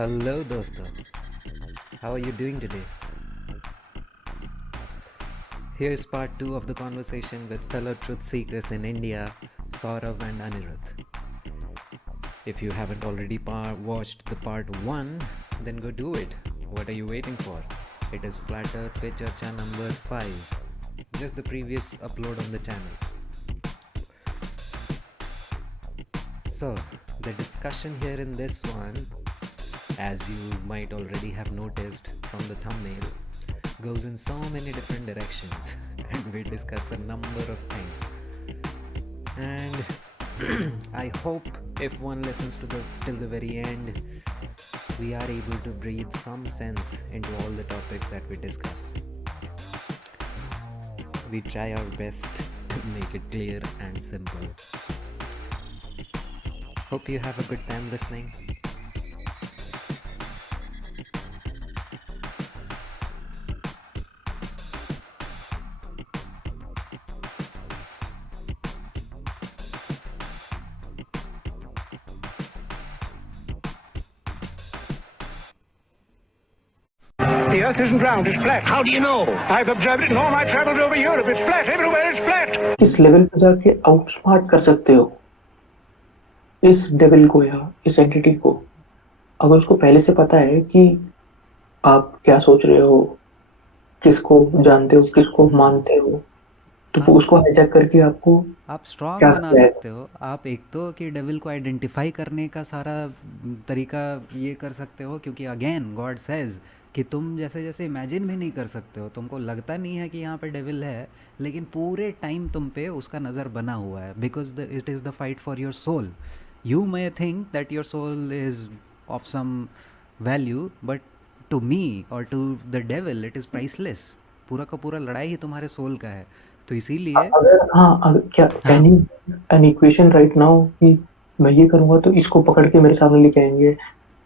Hello, dosto. How are you doing today? Here's part 2 of the conversation with fellow truth seekers in India, Saurav and Anirudh. If you haven't already watched the part 1, then go do it. What are you waiting for? It is Flat Earth Charcha number 5, just the previous upload on the channel. So, the discussion here in this one, as you might already have noticed from the thumbnail, goes in so many different directions and we discuss a number of things. And I hope if one listens to till the very end, we are able to breathe some sense into all the topics that we discuss. We try our best to make it clear and simple. Hope you have a good time listening. The earth isn't round, it's flat. How do you know? I've observed it in all my travels over Europe. It's flat. Everywhere it's flat. किस level पे जाके outsmart कर सकते हो इस devil को या इस एंटिटी को, अगर उसको पहले से पता है कि आप क्या सोच रहे हो, किसको जानते हो, किसको मानते हो, तो उसको हाईजैक करके आपको आप स्ट्रांग क्या बना किया है? सकते हो। आप एक तो कि डेविल को आइडेंटिफाई करने का सारा तरीका ये कर सकते हो, क्योंकि अगेन गॉड सेज कि तुम जैसे जैसे इमेजिन भी नहीं कर सकते हो, तुमको लगता नहीं है कि यहाँ पे डेविल है, लेकिन पूरे टाइम तुम पे उसका नज़र बना हुआ है, because it is the fight for your soul. You may think that your soul is of some value, but to me और to the devil it is priceless. पूरा का पूरा लड़ाई ही तुम्हारे सोल का है. तो इसीलिए अगर क्या हाँ. एनी इक्वेशन राइट नाउ कि मैं ये करूंगा तो इसको पकड़ के मेरे सामने लेके आएंगे,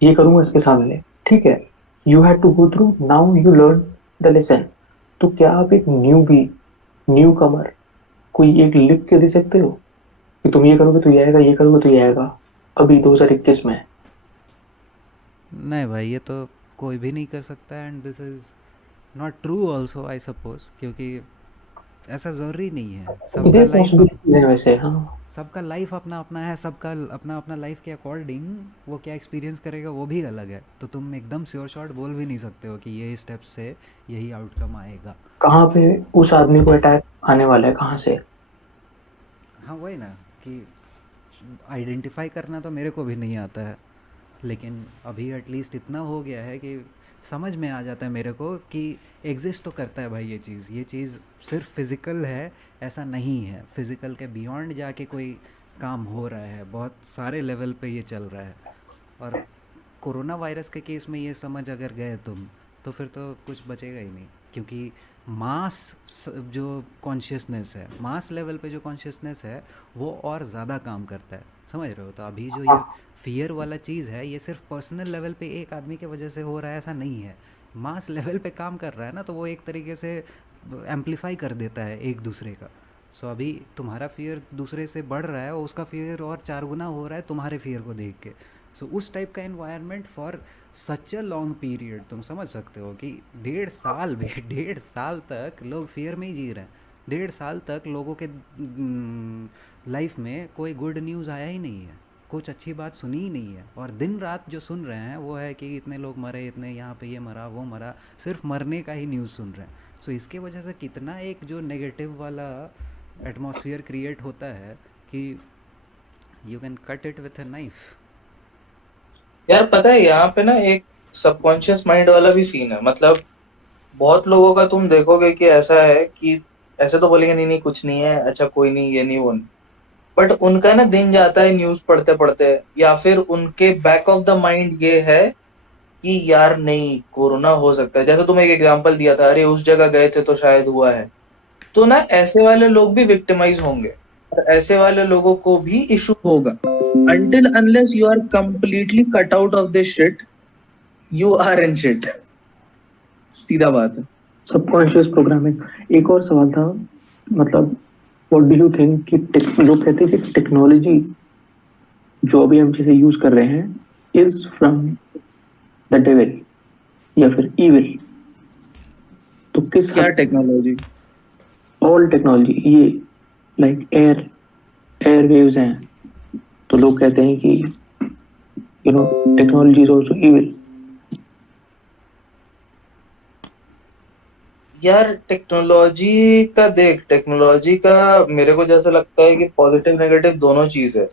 ये करूंगा इसके सामने, ठीक है, you had to go through, now you learn the lesson. तो क्या आप एक न्यू कमर कोई एक लिख के दे सकते हो कि तुम ये करोगे तो ये आएगा, ये करोगे तो ये आएगा, अभी 2021 में? नहीं भाई, ये तो कोई भी नहीं कर सकता. And this is not true also, I suppose, क्योंकि ऐसा ज़रूरी नहीं है. कितने पॉसिबिलिटीज हैं वैसे? हाँ, सबका लाइफ अपना अपना है, सबका अपना अपना लाइफ के अकॉर्डिंग वो क्या एक्सपीरियंस करेगा वो भी अलग है. तो तुम एकदम श्योर शॉट बोल भी नहीं सकते हो कि ये स्टेप से यही आउटकम आएगा. कहाँ पे उस आदमी को अटैक आने वाला है, कहाँ से? हाँ वही ना, कि आइडेंटिफाई करना तो मेरे को भी नहीं आता है, लेकिन अभी एटलीस्ट इतना हो गया है कि समझ में आ जाता है मेरे को कि एग्जिस्ट तो करता है भाई. ये चीज़ सिर्फ फिज़िकल है ऐसा नहीं है. फिज़िकल के बियॉन्ड जाके कोई काम हो रहा है, बहुत सारे लेवल पे ये चल रहा है. और कोरोना वायरस के केस में ये समझ अगर गए तुम, तो फिर तो कुछ बचेगा ही नहीं, क्योंकि मास जो कॉन्शियसनेस है, मास लेवल पे जो कॉन्शियसनेस है वो और ज़्यादा काम करता है. समझ रहे हो? तो अभी जो ये फियर वाला चीज़ है, ये सिर्फ पर्सनल लेवल पे एक आदमी की वजह से हो रहा है ऐसा नहीं है. मास लेवल पे काम कर रहा है ना, तो वो एक तरीके से एम्पलीफाई कर देता है एक दूसरे का. सो अभी तुम्हारा फियर दूसरे से बढ़ रहा है और उसका फियर और 4 गुना हो रहा है तुम्हारे फियर को देख के. सो उस टाइप का environment for such a long period, तुम समझ सकते हो कि 1.5 साल भी 1.5 साल तक लोग फियर में ही जी रहे हैं. 1.5 साल तक लोगों के लाइफ में कोई गुड न्यूज़ आया ही नहीं है, कुछ अच्छी बात सुनी ही नहीं है. और दिन रात जो सुन रहे हैं वो है कि इतने लोग मरे, इतने यहाँ पे ये मरा, वो मरा, सिर्फ मरने का ही न्यूज़ सुन रहे हैं. सो इसके वजह से कितना एक जो नेगेटिव वाला एटमॉस्फेयर क्रिएट होता है कि you can cut it with a knife. यार पता है यहाँ पे ना एक सबकॉन्शियस माइंड वाला भी सीन है. मतलब बहुत लोगों का तुम देखोगे कि ऐसा है कि ऐसे तो बोलेंगे नहीं नहीं कुछ नहीं है, अच्छा कोई नहीं, ये नहीं वो नहीं, बट उनका ना दिन जाता है न्यूज पढ़ते पढ़ते, या फिर उनके बैक ऑफ द माइंड ये है कि यार नहीं कोरोना हो सकता है. जैसे तुम एक एग्जांपल दिया था, अरे उस जगह गए थे तो शायद हुआ है. तो ना ऐसे वाले लोग भी विक्टिमाइज होंगे और ऐसे वाले लोगों को भी इशू होगा. until unless you are completely cut out of this shit, you are in shit. सीधा बात है. Subconscious programming. एक और सवाल था, मतलब व्हाट डू यू थिंक कि लोग कहते हैं कि टेक्नोलॉजी जो अभी हम जैसे यूज कर रहे हैं इज फ्रॉम द डेविल या फिर इविल, तो किस क्या हद टेक्नोलॉजी? ऑल टेक्नोलॉजी ये लाइक एयर वेव्स हैं, तो लोग कहते हैं कि टेक्नोलॉजी इज आल्सो इविल। यार टेक्नोलॉजी का देख, टेक्नोलॉजी का मेरे को जैसा लगता है कि पॉजिटिव नेगेटिव दोनों चीज है।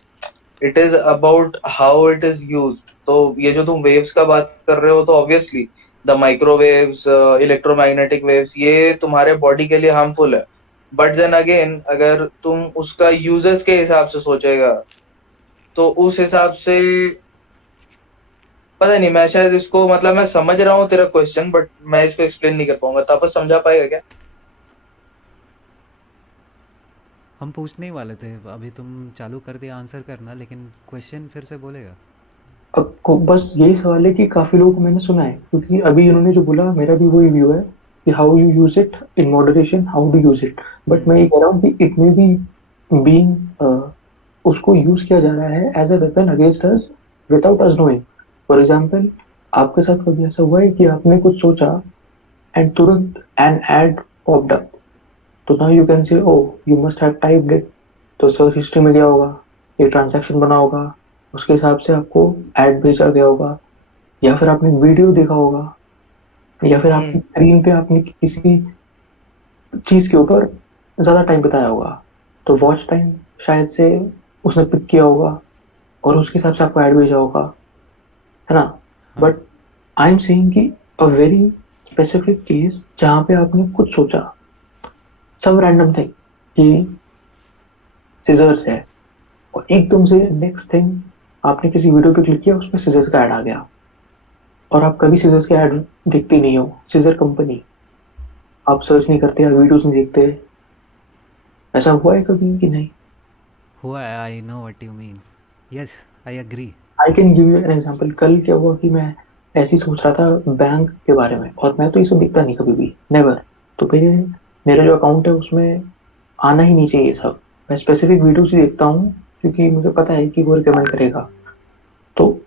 It is about how it is used. तो ये जो तुम वेव्स का बात कर रहे हो, तो obviously the microwaves, electromagnetic waves, ये तुम्हारे बॉडी के लिए हार्मफुल है। बट देन अगेन, अगर तुम उसका यूजेस के हिसाब से सोचेगा, तो उस हिसाब से पता नहीं, मैं शायद इसको मतलब मैं समझ रहा हूँ तेरा क्वेश्चन, बट मैं इसको एक्सप्लेन नहीं कर पाऊंगा। तापस समझा पाएगा क्या? हम पूछने ही वाले थे, अभी तुम चालू कर दिया आंसर करना, लेकिन क्वेश्चन फिर से बोलेगा। अब बस यही सवाल है कि काफी लोगों को मैंने सुना है, क्योंकि अभी इन्होंने जो बोला मेरा भी वही व्यू है कि how you use it in moderation, how do use it. But मैं ये कह रहा हूँ कि इट में भी बीइंग उसको यूज किया जा रहा है as a weapon against us without us knowing. For example, आपके साथ कभी ऐसा हुआ है कि आपने कुछ सोचा एंड तुरंत एन एड पॉप्ड अप, तो now you can say oh you must have typed it, तो सर्च हिस्ट्री में गया होगा, एक ट्रांजैक्शन बना होगा, उसके हिसाब से आपको ऐड भेजा गया होगा, या फिर आपने वीडियो देखा होगा, या फिर आपकी हम्म। स्क्रीन पे आपने किसी चीज के ऊपर ज्यादा टाइम बिताया होगा, तो वॉच टाइम शायद से उसने पिक किया होगा और उसके हिसाब से आपको ऐड भेजा होगा, है ना। हाँ। बट आई एम सेइंग कि अ वेरी स्पेसिफिक केस जहाँ पे आपने कुछ सोचा, सम रैंडम थिंग कि सीजर्स है, और एकदम से नेक्स्ट थिंग आपने किसी वीडियो पे क्लिक किया, उसमें सीजर्स का ऐड आ गया, और आप कभी सीजर्स के ऐड देखते ही नहीं हो, सीजर कंपनी, आप सर्च नहीं करते या वीडियोस नहीं देखते, ऐसा हुआ है कभी कि नहीं? हुआ है, I know what you mean. Yes, I agree. I can give you an example. कल क्या हुआ कि मैं ऐसे ही सोच रहा था बैंक के बारे में, और मैं तो ये सब दिखता नहीं कभी भी, नेवर। तो मेरे मेरा जो अकाउंट है उसमें आना ही नहीं चाहिए ये सब। मैं स्पेसिफिक वीडियोस ही देखता हूँ, क्योंकि मुझे पता है कि वो रिकमेंड करेगा। तो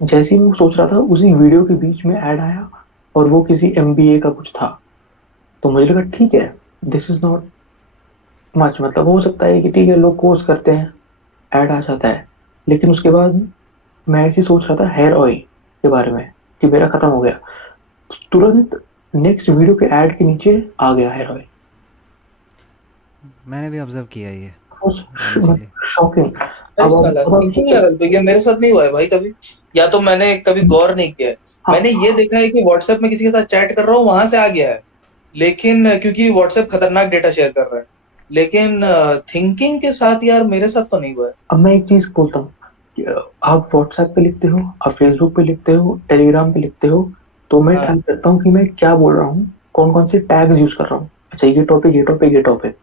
जैसे ही मैं सोच रहा था, उसी वीडियो के बीच में ऐड आया, और वो किसी एमबीए का कुछ था। तो मुझे लगा ठीक है, दिस इज नॉट मच, मतलब हो सकता है कि ठीक है लोग कोर्स करते हैं, ऐड आ जाता है। लेकिन उसके बाद मैं ऐसे ही सोच रहा था हेयर ऑयल के बारे में कि मेरा खत्म हो गया, तुरंत नेक्स्ट वीडियो के ऐड के नीचे आ गया हेयर ऑयल। मैंने भी ऑब्जर्व किया ये मतलब इनिशियली। शॉकिंग। अरे अब साला अब आप थिंकिंग लेवल पे ये मेरे साथ नहीं हुआ है भाई कभी, या तो मैंने कभी गौर नहीं किया है। मैंने हाँ, ये देखा है कि व्हाट्सएप में किसी के साथ चैट कर रहा हूँ, वहां से आ गया है। लेकिन क्योंकि व्हाट्सएप खतरनाक डेटा शेयर कर रहा है। लेकिन थिंकिंग के साथ यार मेरे साथ तो नहीं हुआ है। अब मैं एक चीज बोलता हूँ कि आप व्हाट्सएप पे लिखते हो, आप फेसबुक पे लिखते हो, टेलीग्राम पे लिखते हो, तो मैं हाँ। ट्राई करता हूँ कि मैं क्या बोल रहा हूँ, कौन कौन से टैग्स यूज कर रहा हूँ। अच्छा, ये टॉपिक, ये टॉपिक, ये टॉपिक,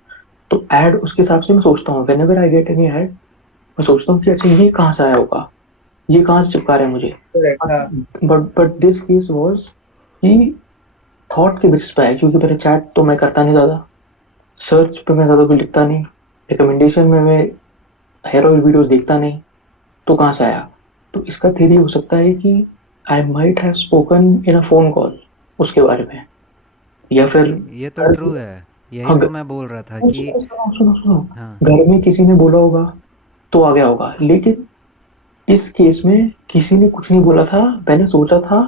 तो ऐड उसके हिसाब से मैं सोचता हूँ, when ever I get any add, मैं सोचता हूँ कि अच्छा ये कहाँ से आया होगा, ये कहाँ से चिपका रहे हैं मुझे। करेक्ट। हाँ। बट दिस केस वाज कि थॉट के बेसिस पे है, क्योंकि मेरे चैट तो मैं करता नहीं ज्यादा, सर्च पे मैं ज्यादा कुछ लिखता नहीं, रिकमेंडेशन में मैं हेयर ऑयल वीडियोस देखता नहीं, तो कहाँ से आया? तो इसका थ्योरी हो सकता है कि I might have spoken in a phone call उसके बारे में, या फिर ये तो घर, ट्रू है, यही हाँ, तो मैं बोल रहा था कि सुनो सुनो सुनो सुनो, हाँ। घर में किसी ने बोला होगा तो आ गया होगा, लेकिन इस केस में किसी ने कुछ नहीं बोला था, मैंने सोचा था,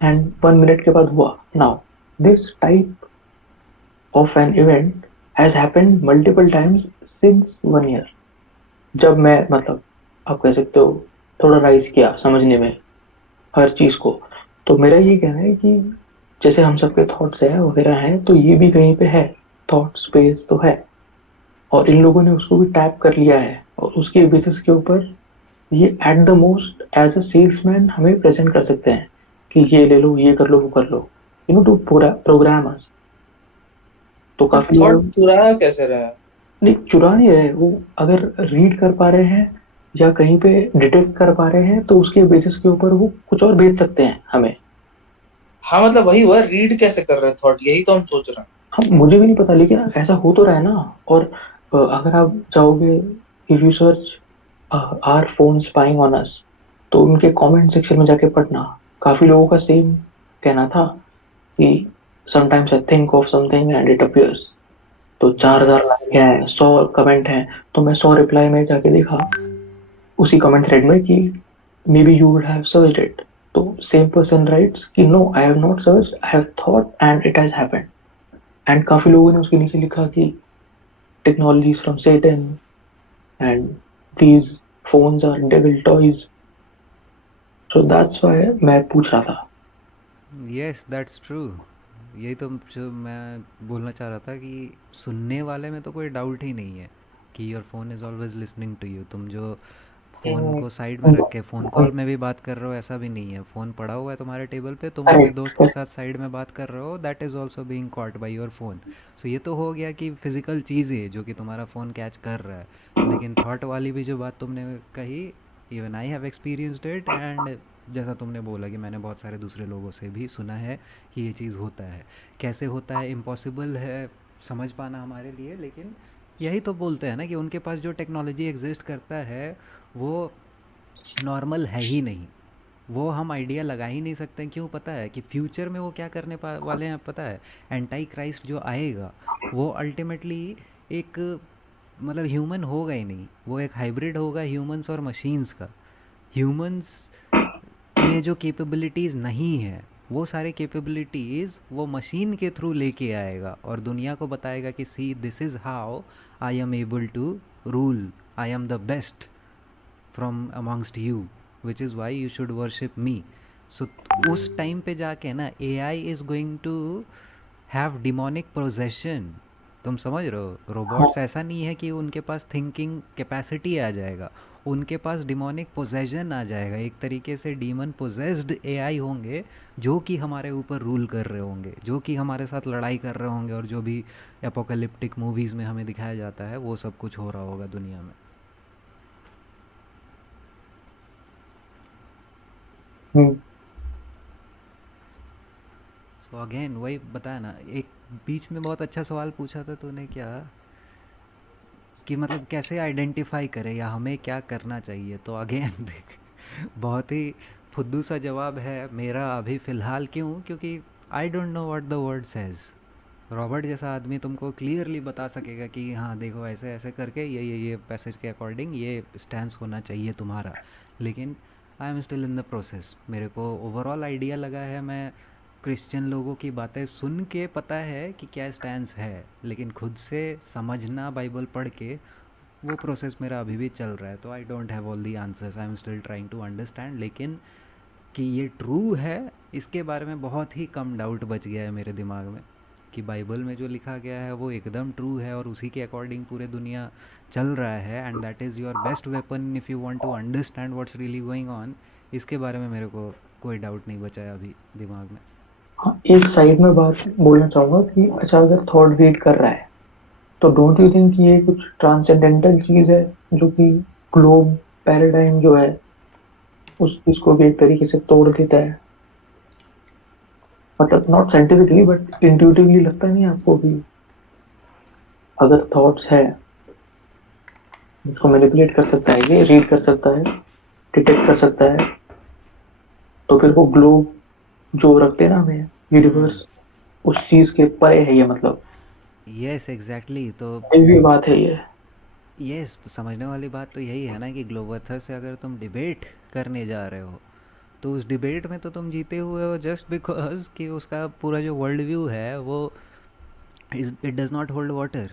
एंड 1 मिनट के बाद हुआ। Now this type of an event has happened multiple times since 1 year, जब मैं मतलब आप कह सकते हो थोड़ा राइज किया समझने में हर चीज को। तो मेरा ये कहना है कि जैसे हम सबके थॉट्स है वगैरह हैं, तो ये भी कहीं पे है, थॉट स्पेस तो है, और इन लोगों ने उसको भी टैप कर लिया है, और उसके बेसिस के ऊपर ये at the most as a salesman हमें प्रेजेंट कर सकते हैं कि ये ले लो, ये कर लो, वो कर लो, टू पूरा प्रोग्रामर्स। तो बट काफी थॉट लोग चुरा कैसे रहे हैं? नहीं चुरा नहीं रहे, वो अगर रीड कर पा रहे हैं या कहीं पे डिटेक्ट कर पा रहे हैं, तो उसके बेसिस के ऊपर वो कुछ और भेज सकते हैं हमें। हाँ मतलब वही हुआ, रीड कैसे कर रहे हैं थॉट, यही तो हम सोच रहे हैं। हम मुझे भी नहीं पता, लेकिन ऐसा हो तो रहा है ना। और अगर आप जाओगे, if you search are phone spying on us, तो उनके कमेंट सेक्शन में जाके पढ़ना, काफी लोगों का सेम कहना था कि sometimes I think of something and it appears. तो 4,000 यस लाइक हैं, 100 कमेंट हैं, तो मैं 100 रिप्लाई में जाके देखा उसी कमेंट थ्रेड में कि maybe you would have searched it. तो सेम पर्सन राइट्स कि no I have not searched, I have thought and it has happened. And काफी लोगों ने उसके नीचे लिखा कि technologies from Satan and these phones are devil toys. So that's why मैं पूछ रहा था। Yes that's true. यही तो जो मैं बोलना चाह रहा था कि सुनने वाले में तो कोई डाउट ही नहीं है कि your phone is always listening to you. तुम जो फ़ोन को साइड में रख के फ़ोन कॉल में भी बात कर रहे हो ऐसा भी नहीं है। फ़ोन पड़ा हुआ है तुम्हारे टेबल पे, तुम अपने दोस्त के करेक्ट। साथ साइड में बात कर रहे हो, that is also being caught by your phone. So ये तो हो गया कि फ़िज़िकल चीज़ें जो कि तुम्हारा फ़ोन कैच कर रहा है। लेकिन थॉट वाली भी जो बात तुमने कही, even I have experienced it, and जैसा तुमने बोला कि मैंने बहुत सारे दूसरे लोगों से भी सुना है कि ये चीज़ होता है। कैसे होता है इम्पॉसिबल है समझ पाना हमारे लिए, लेकिन यही तो बोलते हैं ना कि उनके पास जो टेक्नोलॉजी एग्जिस्ट करता है वो नॉर्मल है ही नहीं। वो हम आइडिया लगा ही नहीं सकते। क्यों पता है कि फ्यूचर में वो क्या करने वाले हैं पता है? एंटाई क्राइस्ट जो आएगा वो अल्टीमेटली एक मतलब ह्यूमन होगा ही नहीं, वो एक हाइब्रिड होगा ह्यूमंस और मशीन्स का। ह्यूमंस में जो कैपेबिलिटीज़ नहीं है वो सारे कैपेबिलिटीज़ वो मशीन के थ्रू लेके आएगा और दुनिया को बताएगा कि see this is how I am able to rule, I am the best from amongst you, which is why you should worship me. So उस टाइम पे जाके ना AI is going to have demonic possession। तुम समझ रहे हो? Robots ऐसा नहीं है कि उनके पास थिंकिंग कैपेसिटी आ जाएगा, उनके पास डिमोनिक पोजेशन आ जाएगा। एक तरीके से डीमन पोजेस्ड एआई होंगे जो कि हमारे ऊपर रूल कर रहे होंगे, जो कि हमारे साथ लड़ाई कर रहे होंगे, और जो भी एपोकलिप्टिक मूवीज़ में हमें दिखाया जाता है वो सब कुछ हो रहा होगा दुनिया में। हम्म। सो अगेन वही बताया ना, एक बीच में बहुत अच्छा सवाल पूछा था तूने क्या, कि मतलब कैसे आइडेंटिफाई करें या हमें क्या करना चाहिए। तो अगेन देख, बहुत ही फुद्दू सा जवाब है मेरा अभी फ़िलहाल। क्यों? क्योंकि I don't know what the word says. Robert जैसा आदमी तुमको क्लियरली बता सकेगा कि हाँ देखो ऐसे ऐसे करके ये पैसेज के अकॉर्डिंग ये स्टैंस होना चाहिए तुम्हारा। लेकिन आई am still in the process. मेरे को ओवरऑल आइडिया लगा है, मैं क्रिश्चियन लोगों की बातें सुन के पता है कि क्या स्टैंस है, लेकिन खुद से समझना बाइबल पढ़ के वो प्रोसेस मेरा अभी भी चल रहा है। तो I don't have all the answers, I am still trying to understand. लेकिन कि ये ट्रू है इसके बारे में बहुत ही कम डाउट बच गया है मेरे दिमाग में, कि बाइबल में जो लिखा गया है वो एकदम ट्रू है और उसी के अकॉर्डिंग पूरे दुनिया चल रहा है, and that is your best weapon if you want to understand what's really going on. इसके बारे में मेरे को कोई डाउट नहीं बचा है अभी दिमाग में। हाँ, एक साइड में बात बोलना चाहूंगा कि अच्छा अगर थॉट रीड कर रहा है तो डोंट यू थिंक ये कुछ ट्रांसेंडेंटल चीज है जो कि ग्लोब पैराडाइम जो है उस चीज को भी एक तरीके से तोड़ देता है। मतलब नॉट साइंटिफिकली बट इंट्यूटिवली लगता नहीं आपको कि अगर थॉट्स है उसको मैनिपुलेट कर सकता है, ये रीड कर सकता है, डिटेक्ट कर सकता है, तो फिर वो ग्लोब जो रखते हैं ना हमें यूनिवर्स उस चीज के परे है ये। मतलब यस एग्जैक्टली। तो ये भी बात है ये। यस, तो समझने वाली बात तो यही है ना कि ग्लोबोथर से अगर तुम डिबेट करने जा रहे हो तो उस डिबेट में तो तुम जीते हुए हो जस्ट बिकॉज कि उसका पूरा जो वर्ल्ड व्यू है वो it does not hold water,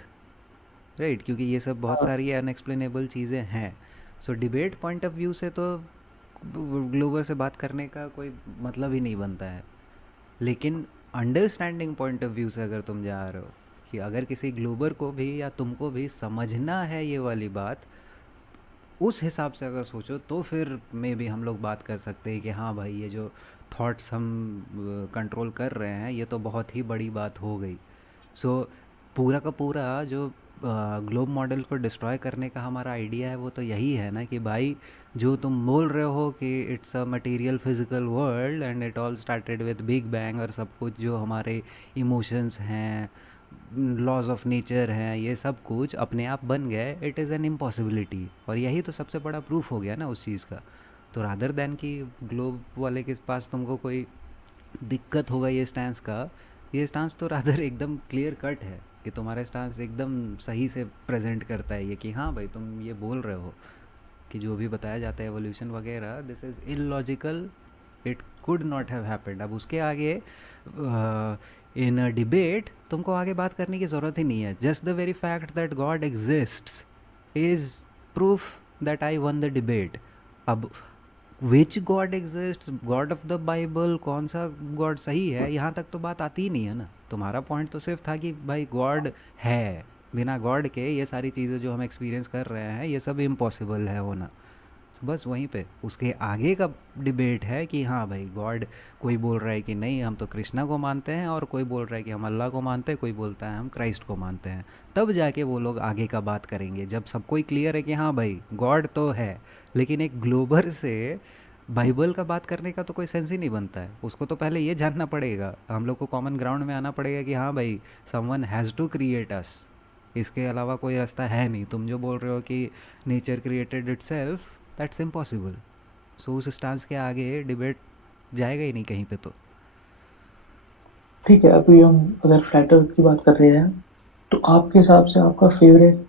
right? क्योंकि ये सब बहुत सारी अनएक्सप्लेनेबल चीज़ें हैं। सो डिबेट पॉइंट ऑफ व्यू से तो ग्लोबल से बात करने का कोई मतलब ही नहीं बनता है। लेकिन अंडरस्टैंडिंग पॉइंट ऑफ व्यू से अगर तुम जा रहे हो कि अगर किसी ग्लोबर को भी या तुमको भी समझना है ये वाली बात, उस हिसाब से अगर सोचो तो फिर मे भी हम लोग बात कर सकते हैं कि हाँ भाई ये जो थॉट्स हम कंट्रोल कर रहे हैं ये तो बहुत ही बड़ी बात हो गई। सो पूरा का पूरा जो ग्लोब मॉडल को डिस्ट्रॉय करने का हमारा आइडिया है वो तो यही है ना कि भाई जो तुम बोल रहे हो कि it's a material physical world and it all started with big bang, और सब कुछ जो हमारे इमोशंस हैं, लॉज ऑफ नेचर हैं, ये सब कुछ अपने आप बन गए, इट इज़ एन इम्पॉसिबिलिटी। और यही तो सबसे बड़ा प्रूफ हो गया ना उस चीज़ का। तो रादर दैन कि ग्लोब वाले के पास तुमको कोई दिक्कत होगा ये स्टांस का, ये स्टांस तो रादर एकदम क्लियर कट है कि तुम्हारा स्टांस एकदम सही से प्रेजेंट करता है ये कि हाँ भाई तुम ये बोल रहे हो कि जो भी बताया जाता है एवोल्यूशन वगैरह, this is illogical, it could not have happened. अब उसके आगे इन अ डिबेट तुमको आगे बात करने की ज़रूरत ही नहीं है। Just the very fact that God exists is proof that I won the debate. अब which God exist, God of the Bible, कौन सा गॉड सही है, यहाँ तक तो बात आती ही नहीं है ना। तुम्हारा पॉइंट तो सिर्फ था कि भाई गॉड है, बिना गॉड के ये सारी चीज़ें जो हम एक्सपीरियंस कर रहे हैं ये सब इम्पॉसिबल है होना। तो बस वहीं पे उसके आगे का डिबेट है कि हाँ भाई गॉड, कोई बोल रहा है कि नहीं हम तो कृष्णा को मानते हैं, और कोई बोल रहा है कि हम अल्लाह को मानते हैं, कोई बोलता है हम क्राइस्ट को मानते हैं। तब जाके वो लोग आगे का बात करेंगे जब सबको ही क्लियर है कि हाँ भाई गॉड तो है। लेकिन एक ग्लोबर से बाइबल का बात करने का तो कोई सेंस ही नहीं बनता है। उसको तो पहले ये जानना पड़ेगा, हम लोग को कॉमन ग्राउंड में आना पड़ेगा कि हाँ भाई समवन हैज़ टू क्रिएट अस, इसके अलावा कोई रास्ता है नहीं। तुम जो बोल रहे हो कि nature created itself, that's impossible. So उस स्टांस के आगे डिबेट जाएगा ही नहीं कहीं पे तो। ठीक है, अभी हम अगर फ्लैट अर्थ की बात कर रहे हैं तो आपके हिसाब से आपका फेवरेट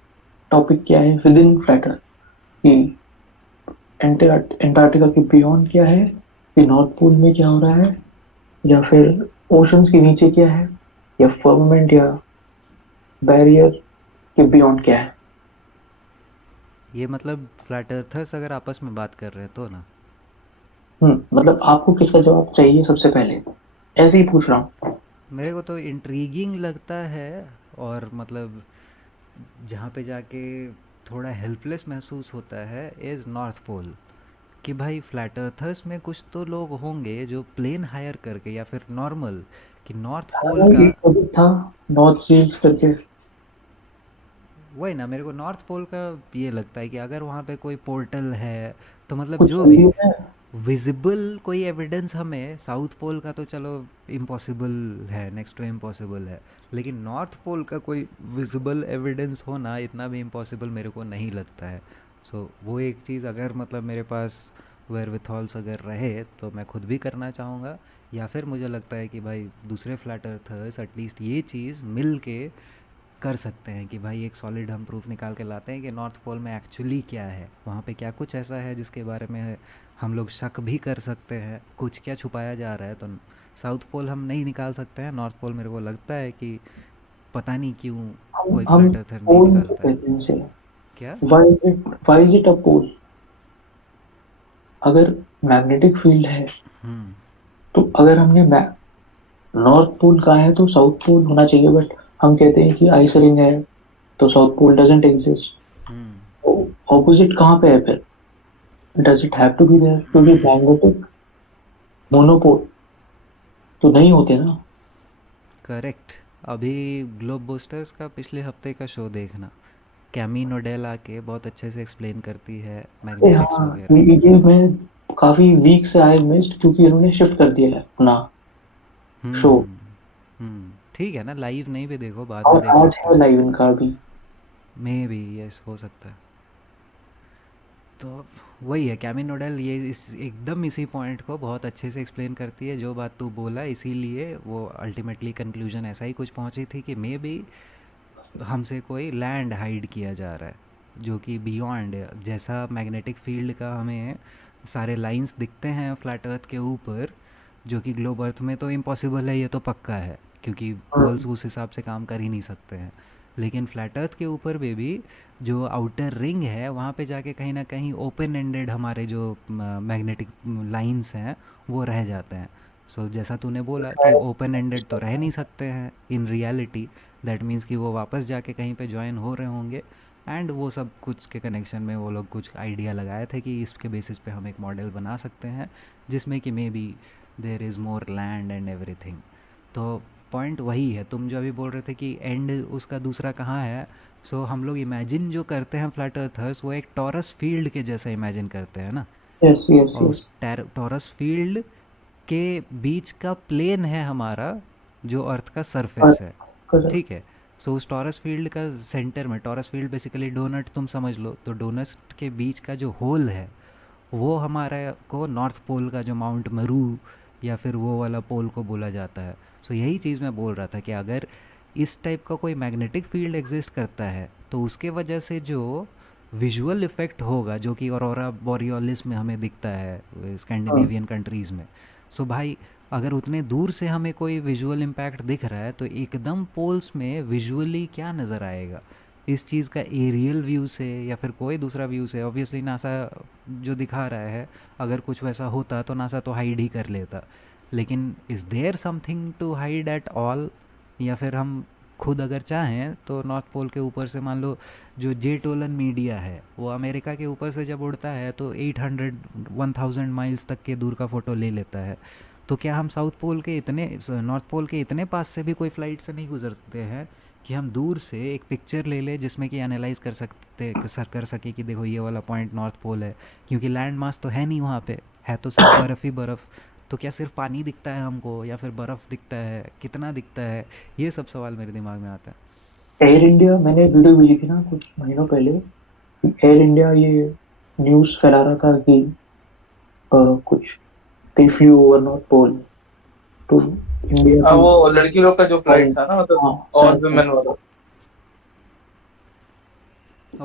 टॉपिक क्या है विद इन फ्लैट अर्थ? कि एंटार्क्टिका के बियॉन्ड क्या है, कि नॉर्थ पोल में क्या हो रहा है, या फिर ओशंस के नीचे क्या है, या फर्मामेंट या बैरियर के बियॉन्ड क्या है? ये मतलब फ्लैट अर्थर्स अगर आपस में बात कर रहे हैं तो ना, मतलब आपको किसका जवाब चाहिए सबसे पहले, ऐसे ही पूछ रहा हूँ। मेरे को तो इंट्रीगिंग लगता है। और मतलब जहाँ पे जाके थोड़ा हेल्पलेस महसूस होता है इज़ नॉर्थ पोल। कि भाई फ्लैट अर्थर्स में कुछ तो लोग होंगे जो प्लेन हायर करके या फिर नॉर्मल, कि नॉर्थ पोल भाई का, एक टॉपिक था नॉर्थ सील्स करके, वही ना मेरे को नॉर्थ पोल का ये लगता है कि अगर वहाँ पे कोई पोर्टल है तो मतलब कुछ जो भी वीडियो है। विजिबल कोई एविडेंस हमें साउथ पोल का तो चलो इम्पॉसिबल है, नेक्स्ट टू इम्पॉसिबल है। लेकिन नॉर्थ पोल का कोई विजिबल एविडेंस होना इतना भी इम्पॉसिबल मेरे को नहीं लगता है। सो वो एक चीज़ अगर मतलब मेरे पास वेयर विथॉल्स अगर रहे तो मैं खुद भी करना चाहूँगा। या फिर मुझे लगता है कि भाई दूसरे फ्लैट अर्थर्स एटलीस्ट ये चीज़ मिल के कर सकते हैं कि भाई एक सॉलिड हम प्रूफ निकाल के लाते हैं कि नॉर्थ पोल में एक्चुअली क्या है, वहाँ पे क्या कुछ ऐसा है जिसके बारे में हम लोग शक भी कर सकते हैं, कुछ क्या छुपाया जा रहा है। तो साउथ पोल हम नहीं निकाल सकते हैं, नॉर्थ पोल मेरे को लगता है कि पता नहीं क्यों कोई हम फ्लैट अर्थर नहीं पोल क्यों निकालता है। कहते हैं इसे? क्या? व्हाई इज इट अ पोल? अगर मैग्नेटिक फील्ड है हम्म। तो अगर हमने नॉर्थ पोल कहा है तो साउथ पोल होना चाहिए, बट हम कहते हैं कि आइस रिंग है तो south pole doesn't exist. Hmm. तो ऑपोजिट कहाँ पे है फिर? Does it have to be there? क्योंकि मैग्नेटिक मोनोपोल तो नहीं होते ना। करेक्ट। अभी ग्लोब बूस्टर्स का पिछले हफ्ते का शो देखना, कैमी नोडेल आके बहुत अच्छे से एक्सप्लेन करती है अरे मैग्नेटिक्स हाँ, वगैरह। ये मैं काफी वीक से आई मिस्ड क्योंकि इन्होंने शिफ्ट कर दिया है अपना शो। ठीक है ना, लाइव नहीं भी देखो बाद में और देख आज सकते है हो। लाइव इनका अभी। मे बी यस, हो सकता है। तो वही है, कैमी नोडेल ये इस एकदम इसी पॉइंट को बहुत अच्छे से एक्सप्लेन करती है जो बात तू बोला। इसीलिए वो अल्टीमेटली कंक्लूजन ऐसा ही कुछ पहुंची थी कि मे बी हमसे कोई लैंड हाइड किया जा रहा है जो कि बियॉन्ड, जैसा मैग्नेटिक फील्ड का हमें सारे लाइंस दिखते हैं फ्लैट अर्थ के ऊपर, जो कि ग्लोब अर्थ में तो इम्पॉसिबल है, ये तो पक्का है क्योंकि पोल्स उस हिसाब से काम कर ही नहीं सकते हैं। लेकिन फ्लैट अर्थ के ऊपर में भी जो आउटर रिंग है वहाँ पे जाके कहीं ना कहीं ओपन एंडेड हमारे जो मैग्नेटिक लाइंस हैं वो रह जाते हैं। सो जैसा तूने बोला कि ओपन एंडेड तो रह नहीं सकते हैं इन रियलिटी, दैट मीन्स कि वो वापस जाके कहीं पे ज्वाइन हो रहे होंगे। एंड वो सब कुछ के कनेक्शन में वो लोग कुछ आइडिया लगाए थे कि इसके बेसिस पे हम एक मॉडल बना सकते हैं जिसमें कि may be there is more land and everything. तो पॉइंट वही है, तुम जो अभी बोल रहे थे कि एंड उसका दूसरा कहाँ है। सो हम लोग इमेजिन जो करते हैं फ्लैट अर्थर्स वो एक टॉरस फील्ड के जैसा इमेजिन करते हैं ना। यस यस और यस। उस टॉरस फील्ड के बीच का प्लेन है हमारा जो अर्थ का सरफेस है। करेक्ट। ठीक है। सो उस टॉरस फील्ड का सेंटर में, टॉरस फील्ड बेसिकली डोनट तुम समझ लो, तो डोनट के बीच का जो होल है वो हमारा को नॉर्थ पोल का जो माउंट मरू या फिर वो वाला पोल को बोला जाता है। सो यही चीज़ मैं बोल रहा था कि अगर इस टाइप का कोई मैग्नेटिक फील्ड एग्जिस्ट करता है तो उसके वजह से जो विजुअल इफ़ेक्ट होगा जो कि ऑरोरा बोरियोलिस में हमें दिखता है हाँ। स्कैंडिनेवियन कंट्रीज़ में। सो भाई अगर उतने दूर से हमें कोई विजुअल इम्पैक्ट दिख रहा है तो एकदम पोल्स में विजुअली क्या नज़र आएगा इस चीज़ का एरियल व्यू से या फिर कोई दूसरा व्यू से। ऑब्वियसली नासा जो दिखा रहा है अगर कुछ वैसा होता तो नासा तो हाइड ही कर लेता, लेकिन is there something to hide at all? या फिर हम खुद अगर चाहें तो नॉर्थ पोल के ऊपर से मान लो जो जेट ओलन मीडिया है वो अमेरिका के ऊपर से जब उड़ता है तो 800 1000 माइल्स तक के दूर का फ़ोटो ले लेता है। तो क्या हम साउथ पोल के इतने नॉर्थ पोल के इतने पास से भी कोई फ़्लाइट से नहीं गुजरते हैं कि हम दूर से एक पिक्चर ले लें जिसमें कि एनालाइज कर सके कि देखो ये वाला पॉइंट नॉर्थ पोल है, क्योंकि लैंड मास तो है नहीं वहाँ पे, है तो सिर्फ बर्फ़ ही बर्फ़। तो क्या सिर्फ पानी दिखता है हमको या फिर बर्फ़ दिखता है, कितना दिखता है? ये सब सवाल मेरे दिमाग में आता है। एयर इंडिया, मैंने वीडियो भेजी थी ना कुछ महीनों पहले, एयर इंडिया ये न्यूज़ फैला रहा था कि कुछ they flew over North Pole तो इंडिया हाँ, की वो लड़की लोग का जो फ्लाइट साइंस, था ना, मतलब हाँ और साइंस में। विमेन वाला।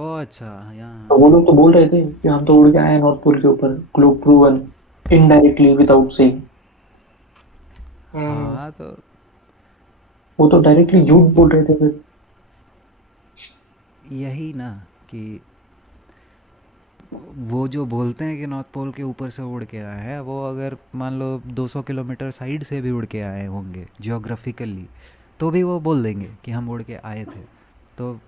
ओह अच्छा, तो यहाँ। वो लोग तो बोल रहे थे कि हम तो उड़ के आए हैं नॉर्थ पोल के ऊपर, globe proven indirectly without seeing. Hmm. हाँ तो वो तो डायरेक्टली झूठ बोल रहे थे फिर। यही ना कि वो जो बोलते हैं कि नॉर्थ पोल के ऊपर से उड़ के आए हैं वो अगर मान लो 200 किलोमीटर साइड से भी उड़ के आए होंगे जियोग्राफिकली तो भी वो बोल देंगे कि हम उड़ के आए थे। तो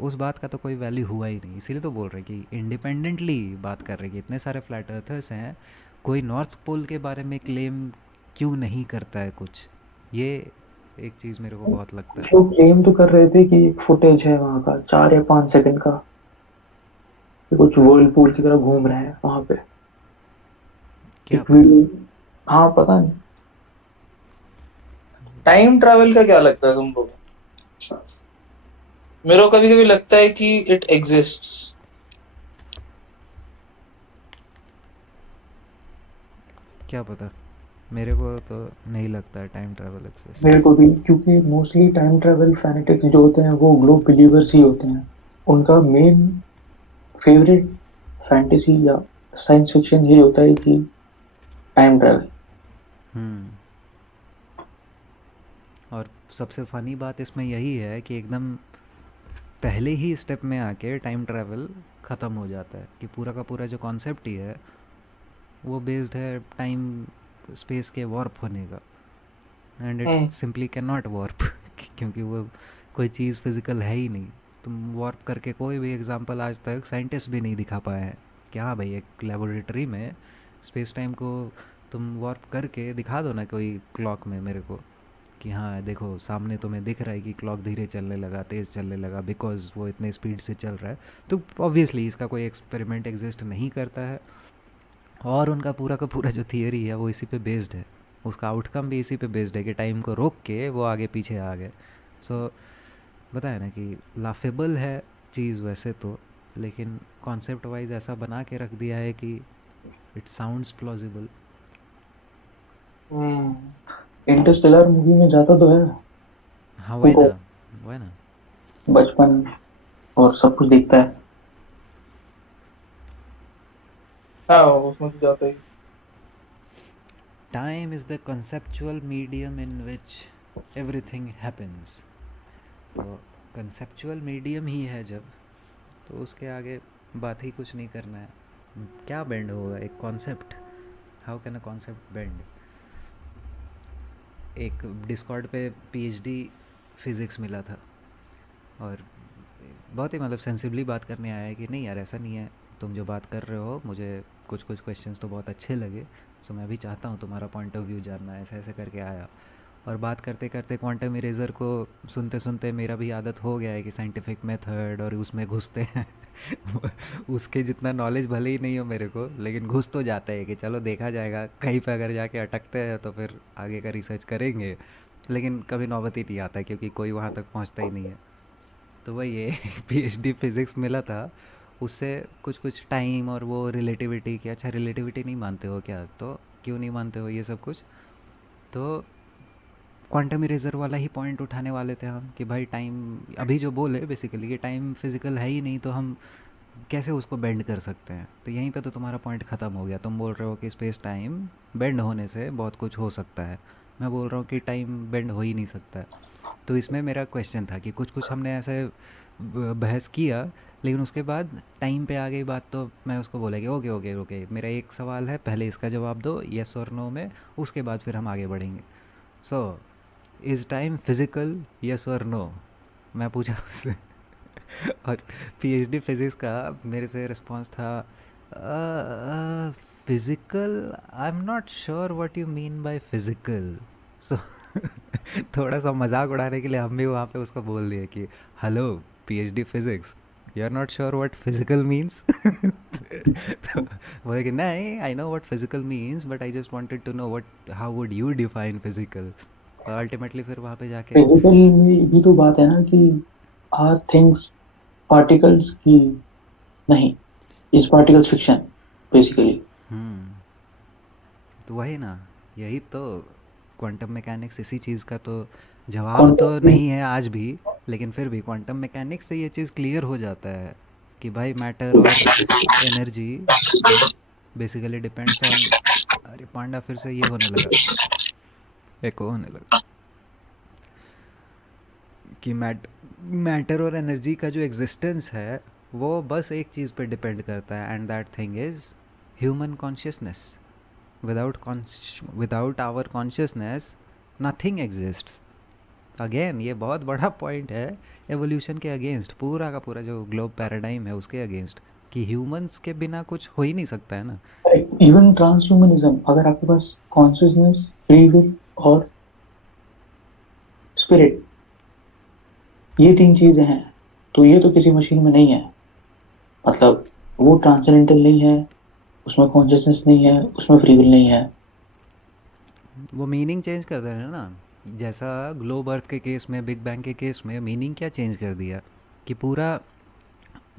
उस बात का तो कोई वैल्यू हुआ ही नहीं, इसीलिए तो बोल रहे कि इंडिपेंडेंटली बात कर रहे कि इतने सारे फ्लैट अर्थर्स हैं, कोई नॉर्थ पोल के बारे में क्लेम क्यों नहीं करता है कुछ। ये एक चीज़ मेरे को बहुत लगता कुछ है। लोग क्लेम तो कर रहे थे कि एक फुटेज है वहां का 4 या 5 सेकंड का, कि कुछ वर्ल्ड पूल की तरह घूम रहे हैं वहां पे, क्या एक पता। वीडियो। हाँ पता नहीं। टाइम ट्रैवल का क्या लगता है तुमको? मेरे को कभी कभी लगता है कि इट एग्जिस्ट्स। क्या पता, मेरे को तो नहीं लगता है टाइम ट्रैवल मेरे एक्सिस्ट्स। को भी, क्योंकि मोस्टली टाइम ट्रैवल फैनेटिक्स जो होते हैं वो ग्लोब बिलीवर्स ही होते हैं। उनका मेन फेवरेट फैंटेसी या साइंस फिक्शन ये होता है कि टाइम ट्रैवल। हम्म। और सबसे फ़नी बात इसमें यही है कि एकदम पहले ही स्टेप में आके टाइम ट्रैवल ख़त्म हो जाता है कि पूरा का पूरा जो कॉन्सेप्ट ही है वो बेस्ड है टाइम स्पेस के वॉर्प होने का, and it hmm. Simply can not warp क्योंकि वो कोई चीज़ फिज़िकल है ही नहीं। तुम वॉर्प करके कोई भी एग्जांपल आज तक साइंटिस्ट भी नहीं दिखा पाए हैं कि हाँ भाई एक लेबोरेटरी में स्पेस टाइम को तुम वॉर्प करके दिखा दो ना कोई क्लॉक में मेरे को कि हाँ देखो सामने तुम्हें दिख रहा है कि क्लॉक धीरे चलने लगा, तेज़ चलने लगा बिकॉज वो इतने स्पीड से चल रहा है। तो ऑब्वियसली इसका कोई एक्सपेरिमेंट एग्जिस्ट नहीं करता है और उनका पूरा का पूरा जो थियरी है वो इसी पे बेस्ड है, उसका आउटकम भी इसी पे बेस्ड है कि टाइम को रोक के वो आगे पीछे आ गए। सो बताया ना कि लाफेबल है चीज़ वैसे तो, लेकिन कॉन्सेप्ट वाइज ऐसा बना के रख दिया है कि it sounds plausible. Hmm. Interstellar movie में जाता तो है, हाँ वही वो ना, वही ना। बचपन और सब कुछ देखता है। हाँ, उसमें तो जाता ही। Time is the conceptual medium in which everything happens. तो कंसेप्चुअल मीडियम ही है जब, तो उसके आगे बात ही कुछ नहीं करना है। क्या बेंड होगा एक concept? How can a concept bend? एक डिस्कॉर्ड पे पीएचडी फिज़िक्स मिला था और बहुत ही मतलब सेंसिबली बात करने आया है कि नहीं यार ऐसा नहीं है, तुम जो बात कर रहे हो मुझे कुछ कुछ क्वेश्चंस तो बहुत अच्छे लगे, सो मैं भी चाहता हूँ तुम्हारा पॉइंट ऑफ व्यू जानना, ऐसे ऐसे करके आया। और बात करते करते क्वांटम इरेज़र को सुनते सुनते मेरा भी आदत हो गया है कि साइंटिफिक मेथड और उसमें घुसते हैं उसके जितना नॉलेज भले ही नहीं हो मेरे को, लेकिन घुस तो जाता है कि चलो देखा जाएगा, कहीं पे अगर जाके अटकते हैं तो फिर आगे का रिसर्च करेंगे। लेकिन कभी नौबत ही नहीं आता क्योंकि कोई वहाँ तक पहुँचता ही नहीं है। तो वही है पीएचडी फिज़िक्स मिला था उससे कुछ कुछ टाइम और वो रिलेटिविटी की, अच्छा रिलेटिविटी नहीं मानते हो क्या, तो क्यों नहीं मानते हो ये सब कुछ, तो क्वांटम इरेजर वाला ही पॉइंट उठाने वाले थे हम कि भाई टाइम, अभी जो बोले बेसिकली कि टाइम फिजिकल है ही नहीं, तो हम कैसे उसको बेंड कर सकते हैं। तो यहीं पे तो तुम्हारा पॉइंट ख़त्म हो गया। तुम बोल रहे हो कि स्पेस टाइम बेंड होने से बहुत कुछ हो सकता है, मैं बोल रहा हूँ कि टाइम बेंड हो ही नहीं सकता है। तो इसमें मेरा क्वेश्चन था कि कुछ कुछ हमने ऐसे बहस किया, लेकिन उसके बाद टाइम पे आ गई बात, तो मैं उसको बोला कि ओके ओके ओके, मेरा एक सवाल है, पहले इसका जवाब दो यस और नो में, उसके बाद फिर हम आगे बढ़ेंगे। So is time physical, yes और नो, मैं पूछा उससे। और पीएचडी फिज़िक्स का मेरे से रिस्पांस था, physical, I am not sure what you mean by physical. So थोड़ा सा मजाक उड़ाने के लिए हम भी वहाँ पे उसको बोल दिए कि hello PhD physics, you are not sure what physical means. तो बोले कि नहीं, I know what physical means but I just wanted to know what, how would you define physical. और अल्टीमेटली फिर वहाँ पे जाके, फिजिकल में भी तो बात है ना कि आर थिंग्स पार्टिकल्स की नहीं, इज पार्टिकल्स फिक्शन बेसिकली। हम्म, तो वही ना, यही तो क्वांटम मैकेनिक्स इसी चीज़ का तो जवाब तो क्वांटम नहीं है आज भी, लेकिन फिर भी क्वांटम मैकेनिक्स से ये चीज़ क्लियर हो जाता है कि भाई मैटर और एनर्जी बेसिकली डिपेंड्स ऑन, अरे पांडा फिर से ये होने लगा, एको होने लगा, कि मैटर और एनर्जी का जो एग्जिस्टेंस है वो बस एक चीज़ पे डिपेंड करता है, and that thing is human consciousness. Without our consciousness nothing exists. Again ये बहुत बड़ा पॉइंट है, एवोल्यूशन के अगेंस्ट, पूरा का पूरा जो ग्लोब पैराडाइम है उसके अगेंस्ट, कि ह्यूमंस के बिना कुछ हो ही नहीं सकता है ना। इवन ट्रांसह्यूमनिज्म, अगर आपके पास कॉन्शियसनेस, फ्री विल और स्पिरिट, ये तीन चीजें हैं, तो ये तो किसी मशीन में नहीं है। मतलब वो ट्रांसेंडेंटल नहीं है, उसमें कॉन्शियसनेस नहीं है, उसमें फ्री विल नहीं है। वो मीनिंग चेंज कर दे रहे हैं ना, जैसा ग्लोब अर्थ के केस में, बिग बैंग के केस में मीनिंग क्या चेंज कर दिया, कि पूरा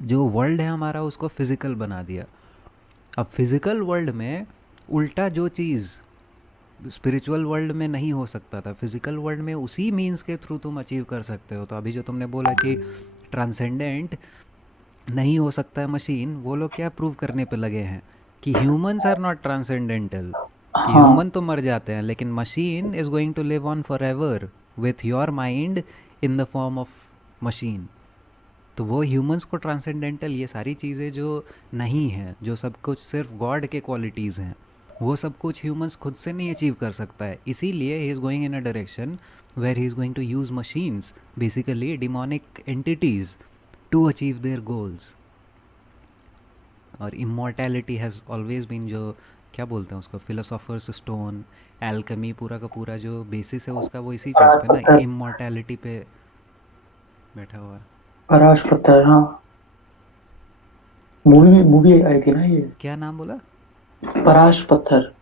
जो वर्ल्ड है हमारा उसको फिज़िकल बना दिया। अब फिज़िकल वर्ल्ड में उल्टा जो चीज़ स्पिरिचुअल वर्ल्ड में नहीं हो सकता था, फिज़िकल वर्ल्ड में उसी मीन्स के थ्रू तुम अचीव कर सकते हो। तो अभी जो तुमने बोला कि ट्रांसेंडेंट नहीं हो सकता है मशीन, वो लोग क्या प्रूव करने पे लगे हैं कि ह्यूमंस आर नॉट ट्रांसेंडेंटल, कि हाँ, ह्यूमन तो मर जाते हैं लेकिन machine is going to live on forever with your mind in the form of machine. तो वो ह्यूमंस को ट्रांसेंडेंटल, ये सारी चीज़ें जो नहीं हैं, जो सब कुछ सिर्फ गॉड के क्वालिटीज़ हैं, वो सब कुछ ह्यूमंस खुद से नहीं अचीव कर सकता है। इसीलिए he is going in a direction where he is going to use machines, basically demonic entities, to achieve their goals. और इमॉर्टैलिटी हैज़ ऑलवेज बीन, जो क्या बोलते हैं उसको, फिलोसोफर्स स्टोन, एल्केमी, पूरा का पूरा जो बेसिस है उसका वो इसी चीज़ पराश पे ना, पत्थर। इमॉर्टैलिटी पे बैठा हुआ है। पराश पत्थर, हाँ। मूवी मूवी आई थी ना ये, क्या नाम बोला? पराश पत्थर।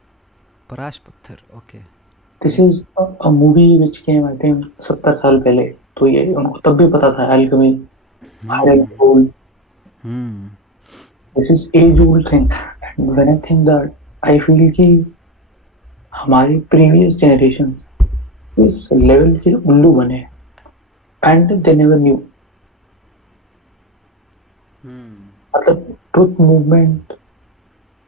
पराश पत्थर, ओके। दिस नहीं। Is a movie which came I think 70 साल पहले। तो ये उनको तब भी पता था alchemy, iron hmm. Gold, hmm. This is age old thing. And when I think that, I feel कि हमारे प्रीवियस जनरेशन इस लेवल के उल्लू बने, and they never knew. Hmm. मतलब ट्रुथ मूवमेंट,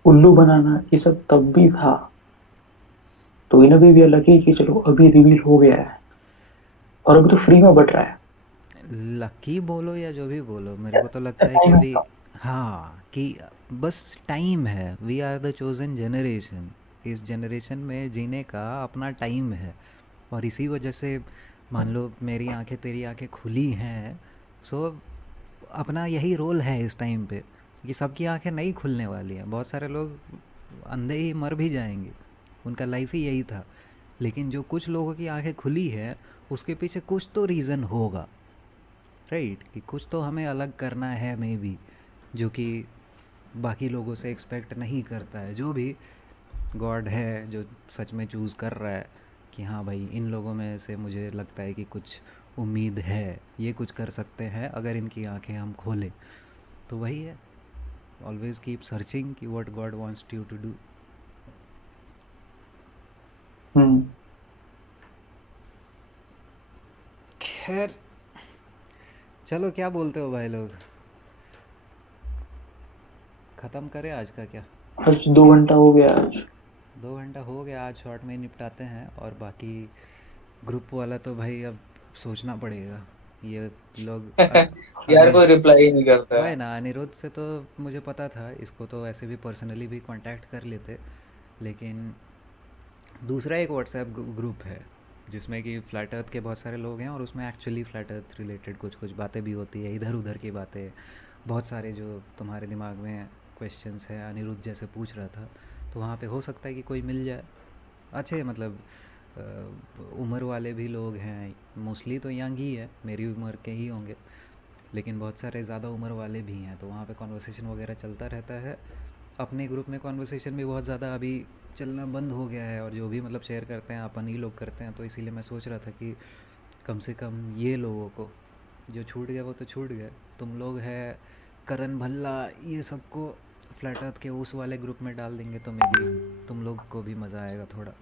उल्लू बनाना, ये सब तब भी था। तो इन अ वे वी आर लकी कि चलो अभी रिवील हो गया है, और अभी तो फ्री में बट रहा है। लकी बोलो या जो भी बोलो, मेरे को तो लगता है कि टाइम अभी, है। हाँ, कि बस टाइम है, we are the chosen generation, इस जनरेशन में जीने का अपना टाइम है। और इसी वजह से मान लो मेरी आंखें तेरी आंखें खुली हैं, सो अपना यही रोल है इस टाइम पे, कि सबकी आंखें नहीं खुलने वाली हैं, बहुत सारे लोग अंधे ही मर भी जाएंगे, उनका लाइफ ही यही था। लेकिन जो कुछ लोगों की आंखें खुली है, उसके पीछे कुछ तो रीज़न होगा, राइट, कि कुछ तो हमें अलग करना है मे बी, जो कि बाकी लोगों से एक्सपेक्ट नहीं करता है, जो भी गॉड है जो सच में चूज़ कर रहा है कि हाँ भाई इन लोगों में से मुझे लगता है कि कुछ उम्मीद है, ये कुछ कर सकते हैं अगर इनकी आंखें हम खोलें। तो वही है। ऑलवेज कीप सर्चिंग कि what God wants you to do. Hmm. खैर, चलो क्या बोलते हो भाई लोग, ख़त्म करें आज का क्या? आज 2 घंटा हो गया आज. 2 घंटा हो गया, आज शॉर्ट में ही निपटाते हैं. और बाकी ग्रुप वाला तो भाई अब सोचना पड़ेगा. ये लोग यार अने कोई रिप्लाई ही नहीं करता वही है. ना, अनिरुद्ध से तो मुझे पता था, इसको तो ऐसे भी पर्सनली भी कांटेक्ट कर लेते. लेकिन दूसरा एक व्हाट्सएप ग्रुप है जिसमें कि फ्लैट अर्थ के बहुत सारे लोग हैं, और उसमें एक्चुअली फ्लैट अर्थ रिलेटेड कुछ कुछ बातें भी होती है, इधर उधर की बातें. बहुत सारे जो तुम्हारे दिमाग में क्वेश्चंस हैं, अनिरुद्ध जैसे पूछ रहा था, तो वहाँ पे हो सकता है कि कोई मिल जाए. अच्छे मतलब उम्र वाले भी लोग हैं, मोस्टली तो यंग ही है, मेरी उम्र के ही होंगे, लेकिन बहुत सारे ज़्यादा उम्र वाले भी हैं. तो वहाँ पे कॉन्वर्सेशन वगैरह चलता रहता है. अपने ग्रुप में कॉन्वर्सेशन भी बहुत ज़्यादा अभी चलना बंद हो गया है, और जो भी मतलब शेयर करते हैं अपन ही लोग करते हैं. तो इसीलिए मैं सोच रहा था कि कम से कम ये लोगों को जो छूट गया वो तो छूट गए. तुम लोग है, करण भल्ला, ये सबको फ्लैट अर्थ के उस वाले ग्रुप में डाल देंगे तो मे बी तुम लोग को भी मज़ा आएगा थोड़ा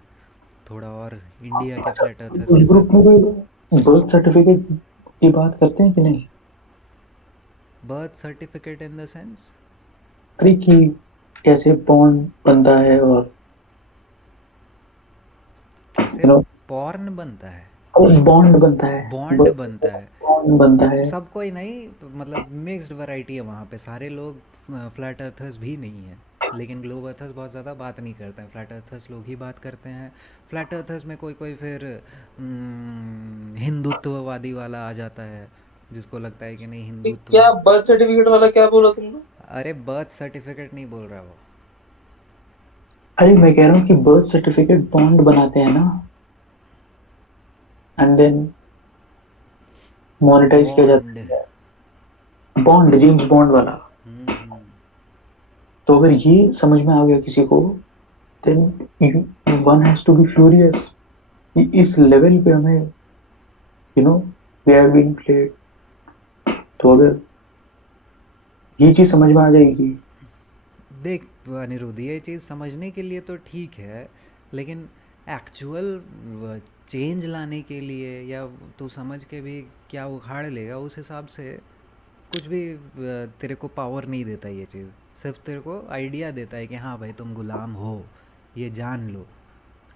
थोड़ा, और इंडिया के फ्लैट अर्थर्स के उस ग्रुप साथ. में कोई बर्थ सर्टिफिकेट की बात करते हैं कि नहीं? Birth certificate in the sense? अरे कि कैसे बॉन्ड बनता है, और कैसे यू नो पॉर्न बनता है, बॉन्ड बनता है, बॉन्ड बनता है. बॉन्ड बनता है. सब कोई नहीं, मतलब मिक्स्ड वैरायटी है वहाँ पे. सारे लोग फ्लैट अर्थर्स भी नहीं हैं, लेकिन ग्लोब अर्थर्स बहुत ज़्यादा बात नहीं करते हैं. फ्लैट अर्थर्स लोग ही बात करते हैं. फ्लैट अर्थर्स में कोई कोई फिर हिंदुत्ववादी वाला आ जाता है, जिसको लगता है कि नहीं ये हिंदुत्व. क्या बर्थ सर्टिफिकेट वाला क्या बोला तुम लोग? अरे बर्थ सर्टिफिकेट नहीं बोल रहा वो. अरे मैं कह रहा हूँ कि बर्थ सर्टिफिकेट बॉन्ड बनाते हैं ना, एंड देन मोनेटाइज किया बॉन्ड. जाता है. बॉन्ड, जेम्स बॉन्ड वाला. हम्म. तो अगर ये समझ में आ गया किसी को, then one has to be furious कि इस लेवल पे हमें वी आर बीइंग प्लेड. तो अगर ये चीज समझ में आ जाएगी. देख अनिरुद्ध, ये चीज़ समझने के लिए तो ठीक है, लेकिन एक्चुअल चेंज लाने के लिए, या तू समझ के भी क्या उखाड़ लेगा उस हिसाब से, कुछ भी तेरे को पावर नहीं देता ये चीज़. सिर्फ तेरे को आइडिया देता है कि हाँ भाई तुम गुलाम हो, ये जान लो,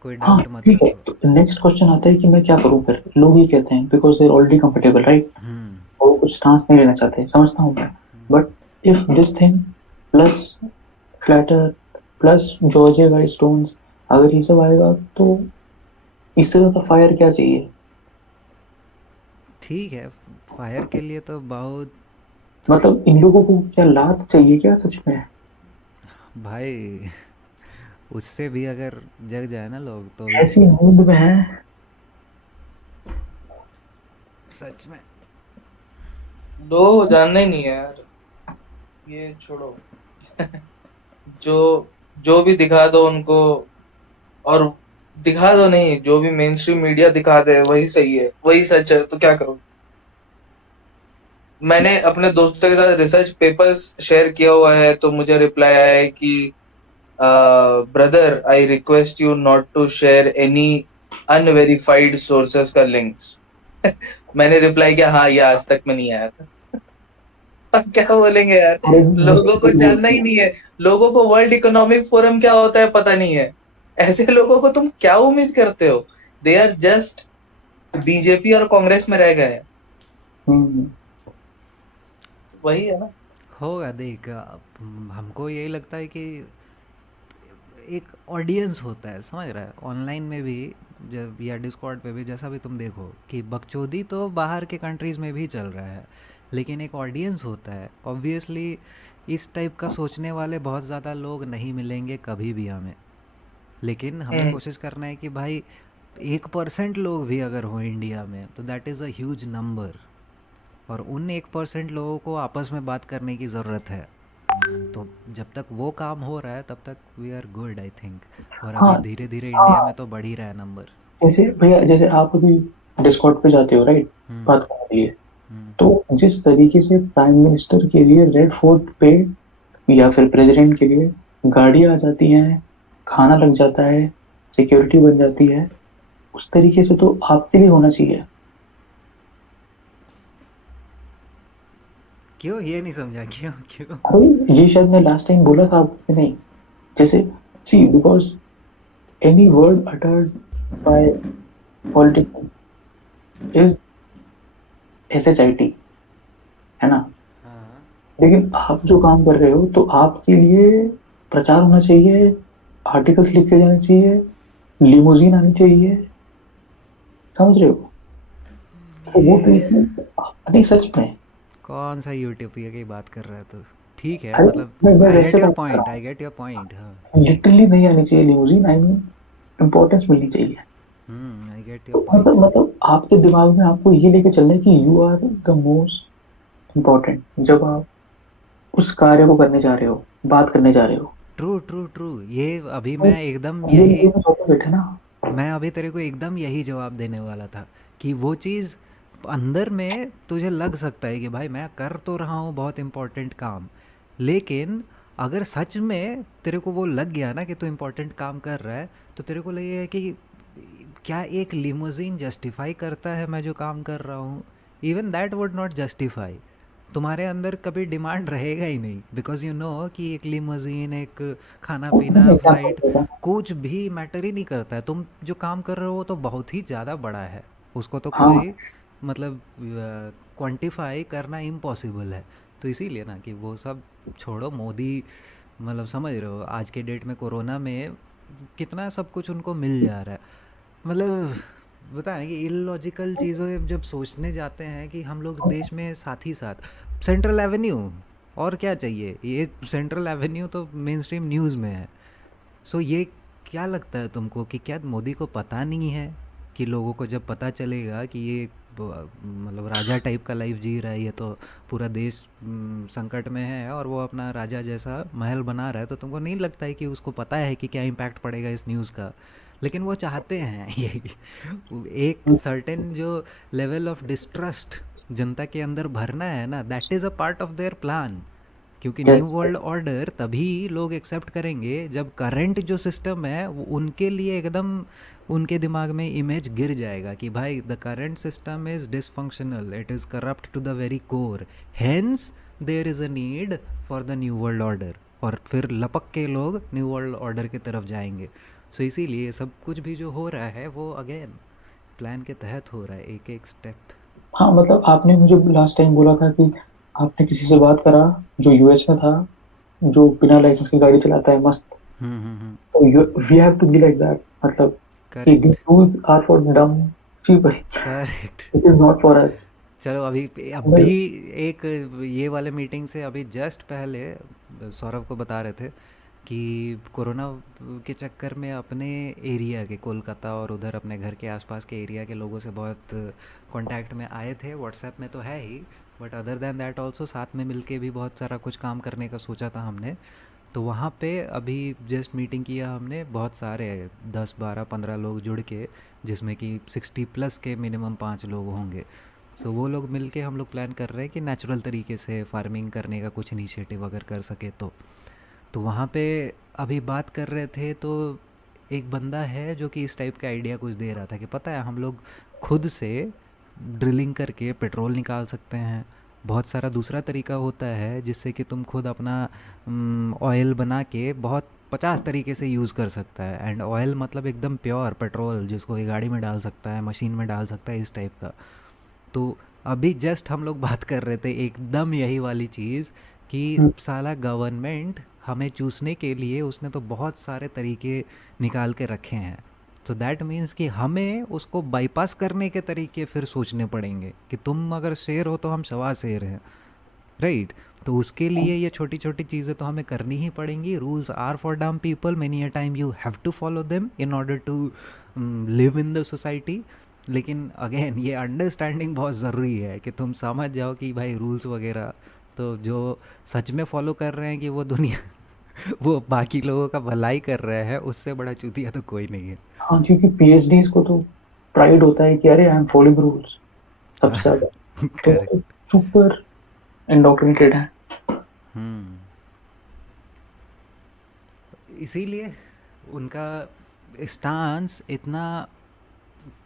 कोई हाँ डाउट मत ठीक है, रखो. तो नेक्स्ट क्वेश्चन आता है कि मैं क्या करूं फिर. लोग ये कहते हैं because they are already comfortable, right. Hmm. वो कुछ स्टांस नहीं लेना चाहते, समझता हूँ मैं. But if this thing plus flatter plus Georgia guide stones, अगर ये सब आएगा तो इससे ज्यादा फायर क्या चाहिए. ठीक है, फायर के लिए तो बहुत. मतलब इन लोगों को क्या लात चाहिए क्या सच में? भाई उससे भी अगर जग जाए ना लोग तो भी ऐसी नींद में है. सच में. लोगों को जानना ही नहीं है यार, ये छोड़ो. जो जो भी दिखा दो उनको, और दिखा दो नहीं, जो भी मेन स्ट्रीम मीडिया दिखा दे वही सही है, वही सच है, तो क्या करो. मैंने अपने दोस्तों के साथ रिसर्च पेपर्स शेयर किया हुआ है, तो मुझे रिप्लाई आया है कि brother I request you not to share any unverified sources का लिंक्स. मैंने रिप्लाई किया, हाँ ये आज तक में नहीं आया था. क्या बोलेंगे यार, अरे लोगों को जानना ही नहीं है. लोगों को वर्ल्ड इकोनॉमिक फोरम क्या होता है पता नहीं है. ऐसे लोगों को तुम क्या उम्मीद करते हो? दे आर जस्ट बीजेपी और कांग्रेस में रह गए हैं. हम्म. वही है ना. होगा, देख हमको यही लगता है कि एक ऑडियंस होता है, समझ रहा है, ऑनलाइन में भी जब या डिस्कॉर्ड पे भी, जैसा भी तुम देखो कि बकचोदी तो बाहर के कंट्रीज़ में भी चल रहा है, लेकिन एक ऑडियंस होता है ऑब्वियसली. इस टाइप का सोचने वाले बहुत ज़्यादा लोग नहीं मिलेंगे कभी भी हमें, लेकिन हमें हम्म. कोशिश करना है कि भाई 1% लोग भी अगर हो इंडिया में तो that is a huge number, और उन 1% लोगों को आपस में बात करने की ज़रूरत है. तो जब तक वो काम हो रहा है तब तक we are good I think. और हाँ अभी धीरे धीरे इंडिया हाँ. में तो बढ़ ही रहा है नंबर. जैसे भैया, जैसे आप अभी डिस्कॉर्ड पे जाते हो, राइट, हम्म. बात करने के लिए. हम्म. तो जिस तरीके से प्राइम मिनिस्टर के लिए रेड फोर्ट पे या फिर प्रेसिडेंट के लिए गाड़ियां आ जाती हैं, खाना लग जाता है, सिक्योरिटी बन जाती है, उस तरीके से तो आपके लिए होना चाहिए। क्यों ये नहीं समझा, क्यों क्यों? अरे ये शायद मैं लास्ट टाइम बोला था आपको कि नहीं, जैसे see because any word uttered by politician is SHIT, है ना। हाँ, लेकिन आप जो काम कर रहे हो तो आपके लिए प्रचार होना चाहिए, आर्टिकल्स लिखे जाने चाहिए, लिमोजीन आनी चाहिए, समझ रहे हो। तो वो ये ट्रीटमेंट नहीं सच में। कौन सा यूटोपिया की बात कर रहा है तू? ठीक है, अरे मतलब मैं आई गेट वैसे योर बात कर पॉइंट, रहा आई गेट योर पॉइंट, हाँ। हूँ, लिटरली नहीं आनी चाहिए लिमोजीन, आई मीन इम्पोर्टेंस मिलनी चाहिए। आई गेट योर तो पॉइंट। मतलब आपके दिमाग में आपको ये लेके चलना है कि you are the most important जब आप उस कार्य को करने जा रहे हो, बात करने जा रहे हो। ट्रू ट्रू ट्रू, ये अभी तो मैं एकदम ये यही, लेके ऑपोजिट है ना। मैं अभी तेरे को एकदम यही जवाब देने वाला था कि वो चीज़ अंदर में तुझे लग सकता है कि भाई मैं कर तो रहा हूँ बहुत इम्पोर्टेंट काम, लेकिन अगर सच में तेरे को वो लग गया ना कि तू इम्पोर्टेंट काम कर रहा है, तो तेरे को लगेगा कि क्या एक लिमोजीन जस्टिफाई करता है मैं जो काम कर रहा हूँ? Even that would not justify. तुम्हारे अंदर कभी डिमांड रहेगा ही नहीं, बिकॉज यू नो कि एक लिमोजीन, एक खाना पीना, मैं एग्जाम्पल फ्लाइट, देता हूँ। कुछ भी मैटर ही नहीं करता है। तुम जो काम कर रहे हो वो तो बहुत ही ज़्यादा बड़ा है, उसको तो हाँ कोई मतलब क्वांटिफाई करना इम्पॉसिबल है। तो इसीलिए ना कि वो सब छोड़ो, मोदी मतलब समझ रहे हो आज के डेट में कोरोना में कितना सब कुछ उनको मिल जा रहा है। मतलब बता रहे कि इलॉजिकल चीज़ों जब सोचने जाते हैं कि हम लोग देश में साथ ही साथ सेंट्रल एवेन्यू, और क्या चाहिए, ये सेंट्रल एवेन्यू तो मेन स्ट्रीम न्यूज़ में है। सो ये क्या लगता है तुमको कि क्या मोदी को पता नहीं है कि लोगों को जब पता चलेगा कि ये मतलब राजा टाइप का लाइफ जी रहा है, ये तो पूरा देश संकट में है और वो अपना राजा जैसा महल बना रहा है, तो तुमको नहीं लगता है कि उसको पता है कि क्या इम्पैक्ट पड़ेगा इस न्यूज़ का? लेकिन वो चाहते हैं ये एक सर्टेन जो लेवल ऑफ डिस्ट्रस्ट जनता के अंदर भरना है ना, that is a part of their plan. क्योंकि न्यू यस वर्ल्ड ऑर्डर तभी लोग एक्सेप्ट करेंगे जब करंट जो सिस्टम है वो उनके लिए एकदम, उनके दिमाग में इमेज गिर जाएगा कि भाई the current system is dysfunctional, it is corrupt to the very core, hence there is a need for the new world order. और फिर लपक के लोग न्यू वर्ल्ड ऑर्डर की तरफ जाएंगे। सो इसीलिए सब कुछ भी जो हो रहा है वो अगेन प्लान के तहत हो रहा है, एक एक स्टेप। हाँ मतलब आपने मुझे लास्ट टाइम बोला था कि आपने किसी से बात करा जो यूएस में था, जो बिना लाइसेंस की गाड़ी चलाता है मस्त। तो we have to be like that, मतलब कि these correct, rules are for dumb people, correct. it is not for us। चलो अभी मैं अभी एक ये वाले मीटिंग से अभी जस्ट पहले सौरभ को बता रहे थे कि कोरोना के चक्कर में अपने एरिया के कोलकाता और उधर अपने घर के आसपास के एरिया के लोगों से बहुत कांटेक्ट में आए थे, व्हाट्सएप में तो है ही, but other than that also साथ में मिलके भी बहुत सारा कुछ काम करने का सोचा था हमने। तो वहाँ पे अभी जस्ट मीटिंग किया हमने, बहुत सारे 10 12 15 लोग जुड़ के, जिसमें कि 60+ के मिनिमम 5 लोग होंगे। सो वो लोग मिल के हम लोग प्लान कर रहे हैं कि नेचुरल तरीके से फार्मिंग करने का कुछ इनिशिएटिव अगर कर सके तो वहाँ पे अभी बात कर रहे थे। तो एक बंदा है जो कि इस टाइप का आइडिया कुछ दे रहा था कि पता है हम लोग खुद से ड्रिलिंग करके पेट्रोल निकाल सकते हैं। बहुत सारा दूसरा तरीका होता है जिससे कि तुम खुद अपना ऑयल बना के बहुत 50 तरीके से यूज़ कर सकता है। एंड ऑयल मतलब एकदम प्योर पेट्रोल जिसको ये गाड़ी में डाल सकता है, मशीन में डाल सकता है, इस टाइप का। तो अभी जस्ट हम लोग बात कर रहे थे एकदम यही वाली चीज़ कि साला गवर्नमेंट हमें चूसने के लिए उसने तो बहुत सारे तरीके निकाल के रखे हैं। तो दैट मीन्स कि हमें उसको बाईपास करने के तरीके फिर सोचने पड़ेंगे कि तुम अगर शेर हो तो हम सवा शेर हैं, राइट? तो उसके लिए ये छोटी छोटी चीज़ें तो हमें करनी ही पड़ेंगी। Rules are for dumb people, many a time you have to follow them in order to live in the society. लेकिन अगेन ये अंडरस्टैंडिंग बहुत ज़रूरी है कि तुम समझ जाओ कि भाई रूल्स वगैरह तो जो सच में फॉलो कर रहे हैं कि वो दुनिया वो बाकी लोगों का भलाई कर रहे हैं, उससे बड़ा चूतिया तो कोई नहीं है। हाँ क्योंकि PhDs को तो प्राइड होता है कि अरे आई एम फॉलोइंग रूल्स सबसे ज्यादा, तो करेक्ट। सुपर इंडोक्ट्रिनेटेड है। हम्म इसीलिए उनका स्टांस इतना,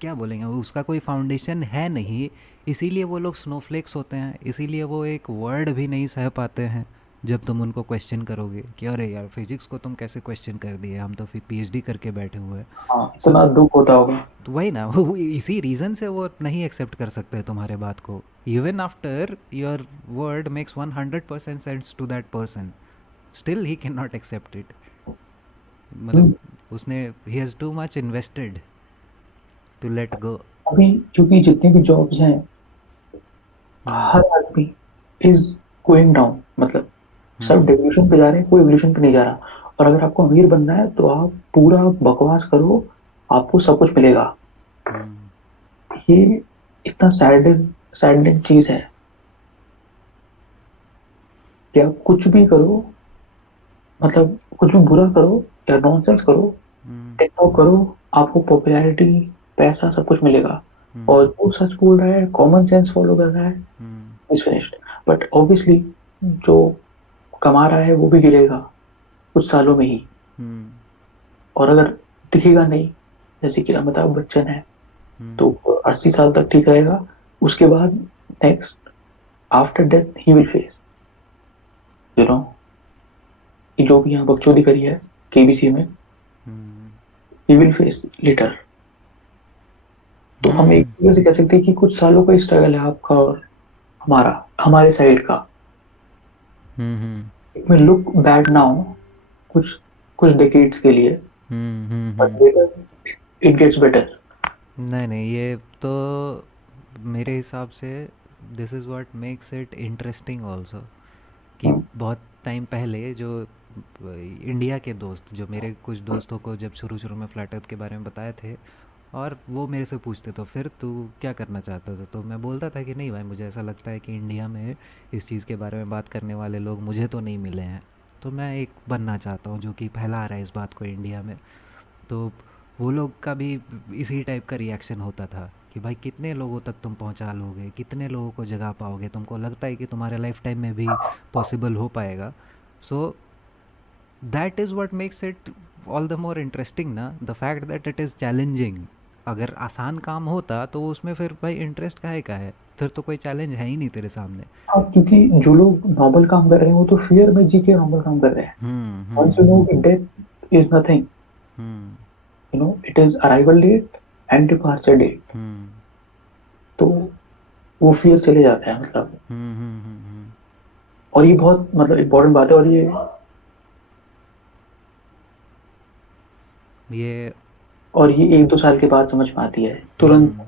क्या बोलेंगे, उसका कोई फाउंडेशन है नहीं। इसीलिए वो लोग स्नोफ्लेक्स होते हैं, इसीलिए वो एक वर्ड भी नहीं सह पाते हैं जब तुम उनको क्वेश्चन करोगे कि अरे यार फिजिक्स को तुम कैसे क्वेश्चन कर दिए, हम तो फिर पीएचडी करके बैठे हुए हैं। हाँ, सो इतना दुख होता होगा। तो वही ना, वो इसी रीज़न से वो नहीं एक्सेप्ट कर सकते तुम्हारे बात को, even after your word makes 100% sense to that person, still he can not accept it. मतलब हम्म, उसने, he has too much invested to let go. अभी क्योंकि जितने भी जॉब्स हैं, हर आदमी इज गोइंग डाउन, मतलब सब डेवल्यूशन पे जा रहे हैं, कोई एवोल्यूशन पे नहीं जा रहा। और अगर आपको अमीर बनना है तो आप पूरा बकवास करो, आपको सब कुछ मिलेगा। ये इतना सैडिंग चीज है कि आप कुछ भी करो, मतलब कुछ भी बुरा करो या नॉनसेंस करो, टिकटॉक करो, आपको पॉपुलैरिटी, पैसा, सब कुछ मिलेगा। और जो सच बोल रहा है, कॉमन सेंस फॉलो कर रहा है, इज फिनिश्ड। बट ऑब्वियसली जो कमा रहा है वो भी गिरेगा कुछ सालों में ही। और अगर दिखेगा नहीं, जैसे कि अमिताभ बच्चन है, तो 80 साल तक ठीक रहेगा। उसके बाद next, after death he will face, you know, जो भी यहाँ बकचोदी करी है केबीसी में, ही विल फेस लेटर। तो हम एक तरीके से कह सकते हैं कि कुछ सालों का स्ट्रगल है आपका और हमारा, हमारे साइड का। इट में लुक बैड नाउ, कुछ कुछ डेकेड्स के लिए, but later it gets better. नहीं नहीं, ये तो मेरे हिसाब से this is what makes it interesting also, कि बहुत टाइम पहले जो इंडिया के दोस्त, जो मेरे कुछ दोस्तों को जब शुरू शुरू में फ्लैट अर्थ के बारे में बताए थे, और वो मेरे से पूछते तो फिर तू क्या करना चाहता था, तो मैं बोलता था कि नहीं भाई, मुझे ऐसा लगता है कि इंडिया में इस चीज़ के बारे में बात करने वाले लोग मुझे तो नहीं मिले हैं, तो मैं एक बनना चाहता हूँ जो कि फैला रहा है इस बात को इंडिया में। तो वो लोग का भी इसी टाइप का रिएक्शन होता था कि भाई कितने लोगों तक तुम पहुंचा लोगे, कितने लोगों को जगा पाओगे, तुमको लगता है कि तुम्हारे लाइफ टाइम में भी पॉसिबल हो पाएगा। So that is what makes it all the more interesting ना, the fact that it is challenging. अगर आसान काम होता तो उसमें फिर भाई इंटरेस्ट काहे का है, फिर तो कोई चैलेंज है ही नहीं तेरे सामने। अब क्योंकि जो लोग नॉर्मल काम कर रहे हैं वो तो फियर में जी के नॉर्मल काम कर रहे हैं। वंस यू नो कि death is nothing, you know it is arrival date and departure date, तो वो फियर चले जाता है, मतलब। और ये बहुत मतलब इम्पोर्टेंट बात है। ये और ये 1-2 साल के बाद समझ में आती है, तुरंत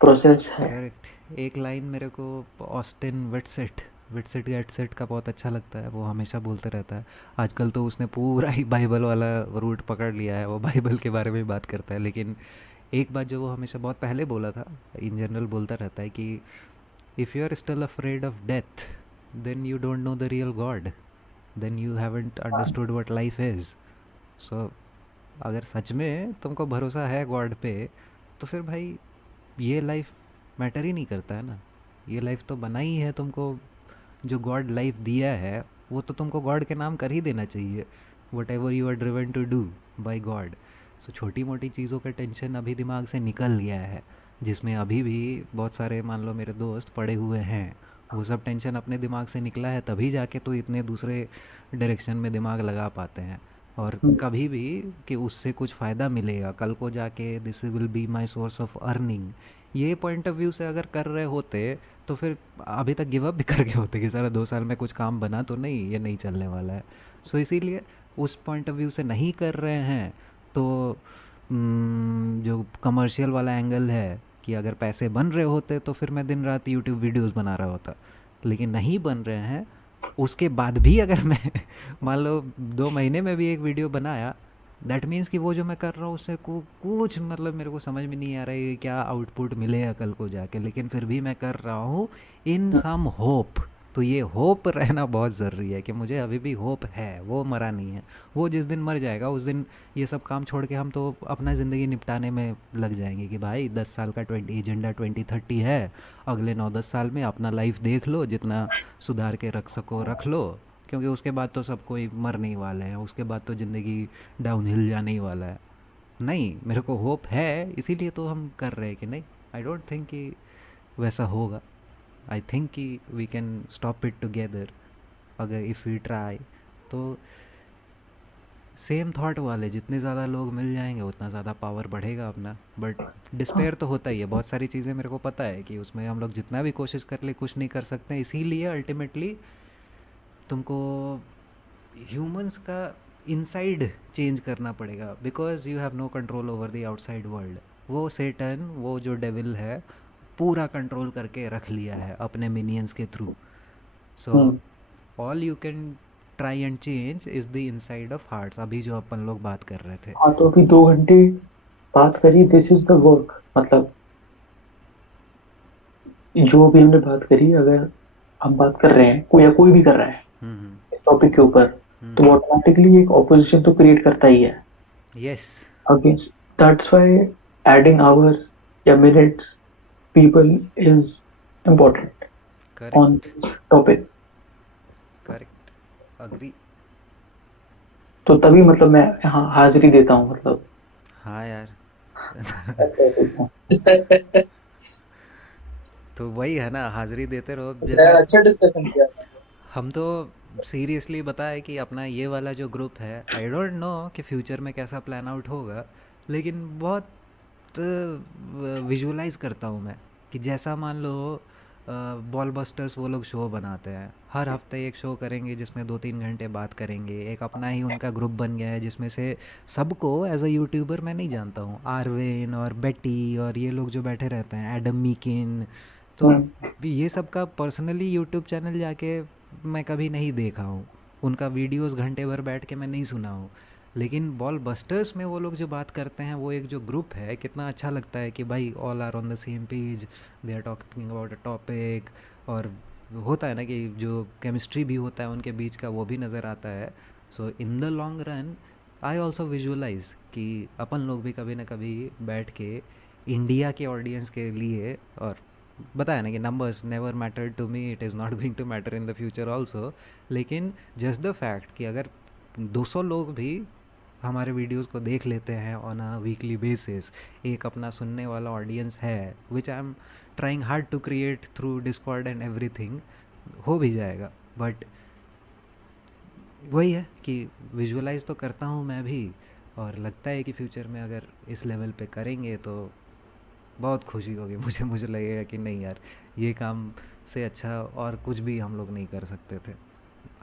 प्रोसेस है। करेक्ट। एक लाइन मेरे को ऑस्टिन विटसेट विटसेट गेटसेट का बहुत अच्छा लगता है, वो हमेशा बोलते रहता है। आजकल तो उसने पूरा ही बाइबल वाला रूट पकड़ लिया है, वो बाइबल के बारे में ही बात करता है, लेकिन एक बात जो वो हमेशा बहुत पहले बोला था, इन जनरल बोलता रहता है कि if you are still afraid of death, then you don't know the real God, then you haven't understood what life is. So अगर सच में तुमको भरोसा है गॉड पे, तो फिर भाई ये लाइफ मैटर ही नहीं करता है ना। ये लाइफ तो बना ही है तुमको, जो गॉड लाइफ दिया है वो तो तुमको गॉड के नाम कर ही देना चाहिए, whatever you are driven to do by God. सो छोटी मोटी चीज़ों का टेंशन अभी दिमाग से निकल गया है, जिसमें अभी भी बहुत सारे मान लो मेरे दोस्त पड़े हुए हैं, वो सब टेंशन अपने दिमाग से निकला है तभी जाके तो इतने दूसरे डायरेक्शन में दिमाग लगा पाते हैं। और कभी भी कि उससे कुछ फ़ायदा मिलेगा कल को जाके, this will be my source of earning, ये पॉइंट ऑफ व्यू से अगर कर रहे होते तो फिर अभी तक गिव अप भी कर गए होते कि सारा 2 साल में कुछ काम बना तो नहीं, ये नहीं चलने वाला है। सो इसीलिए उस पॉइंट ऑफ व्यू से नहीं कर रहे हैं। तो जो कमर्शियल वाला एंगल है कि अगर पैसे बन रहे होते तो फिर मैं दिन रात यूट्यूब वीडियोस बना रहा होता, लेकिन नहीं बन रहे हैं। उसके बाद भी अगर मैं मान लो 2 महीने में भी एक वीडियो बनाया, दैट मीन्स कि वो जो मैं कर रहा हूँ उससे कुछ मतलब मेरे को समझ में नहीं आ रहा है कि क्या आउटपुट मिलेगा कल को जाके, लेकिन फिर भी मैं कर रहा हूँ इन सम होप। तो ये होप रहना बहुत ज़रूरी है कि मुझे अभी भी होप है, वो मरा नहीं है। वो जिस दिन मर जाएगा उस दिन ये सब काम छोड़ के हम तो अपना ज़िंदगी निपटाने में लग जाएंगे कि भाई 10 साल का 2030 है, अगले 9-10 साल में अपना लाइफ देख लो, जितना सुधार के रख सको रख लो, क्योंकि उसके बाद तो सब कोई मरने ही वाले हैं, उसके बाद तो ज़िंदगी डाउन हिल जाने ही वाला है। नहीं, मेरे को होप है, इसीलिए तो हम कर रहे हैं कि नहीं, आई डोंट थिंक कि वैसा होगा। आई थिंक कि we can stop it together, अगर इफ़ वी ट्राई तो। सेम थॉट वाले जितने ज़्यादा लोग मिल जाएंगे उतना ज़्यादा पावर बढ़ेगा अपना। बट हाँ डिस्पेयर तो होता ही है, बहुत सारी चीज़ें मेरे को पता है कि उसमें हम लोग जितना भी कोशिश कर ले कुछ नहीं कर सकते हैं। इसीलिए अल्टीमेटली तुमको ह्यूमंस का इनसाइड चेंज करना पड़ेगा, because you have no control over the outside world. वो सेटन, वो जो डेविल है, पूरा कंट्रोल करके रख लिया है अपने मिनियंस के through. So hmm, all you can try and change is the inside of hearts, अभी जो अपन लोग बात कर रहे थे। हाँ, तो अभी 2 घंटे बात करी, दिस इज द वर्क। मतलब जो भी हमने बात करी, अगर हम बात कर रहे हैं, कोई या कोई भी कर रहा है हम्म। इस टॉपिक के ऊपर, तो ऑटोमेटिकली एक ऑपोजिशन तो क्रिएट करता ही है yes. Against. That's why adding hours या minutes people is important on correct. this topic। Correct. Agree. तो तभी मतलब मैं यहाँ हाजिरी देता हूँ, मतलब हाँ यार। ऐसा देता हूँ। तो वही है ना, हाजिरी देते रहो। यार जैसे अच्छा डिस्कशन किया था। हम तो सीरियसली बताए कि अपना ये वाला जो ग्रुप है, आई डोंट नो कि फ्यूचर में कैसा प्लान आउट होगा, लेकिन बहुत विजुअलाइज करता हूँ मैं कि जैसा मान लो बॉल बस्टर्स वो लोग शो बनाते हैं, हर हफ्ते एक शो करेंगे जिसमें 2-3 घंटे बात करेंगे। एक अपना ही उनका ग्रुप बन गया है जिसमें से सबको एज अ यूट्यूबर मैं नहीं जानता हूँ, आरवेन और बेटी और ये लोग जो बैठे रहते हैं, एडम मीकिन। तो हम्म, ये सब का पर्सनली यूट्यूब चैनल जाके मैं कभी नहीं देखा हूँ, उनका वीडियोस घंटे भर बैठ के मैं नहीं सुना हूँ। लेकिन बॉल बस्टर्स में वो लोग जो बात करते हैं, वो एक जो ग्रुप है, कितना अच्छा लगता है कि भाई all are on the same page, they are talking about a topic. और होता है ना कि जो केमिस्ट्री भी होता है उनके बीच का, वो भी नज़र आता है। So in the long run I also visualise कि अपन लोग भी कभी ना कभी बैठ के इंडिया के ऑडियंस के लिए, और बताया ना कि numbers never matter to me, it is not going to matter in the future also, लेकिन जस्ट द फैक्ट कि अगर 200 लोग भी हमारे वीडियोस को देख लेते हैं ऑन अ वीकली बेसिस, एक अपना सुनने वाला ऑडियंस है, which I am trying hard to create through Discord and everything, हो भी जाएगा। बट वही है कि विजुअलाइज तो करता हूँ मैं भी, और लगता है कि फ्यूचर में अगर इस लेवल पे करेंगे तो बहुत खुशी होगी मुझे। मुझे लगेगा कि नहीं यार, ये काम से अच्छा और कुछ भी हम लोग नहीं कर सकते थे,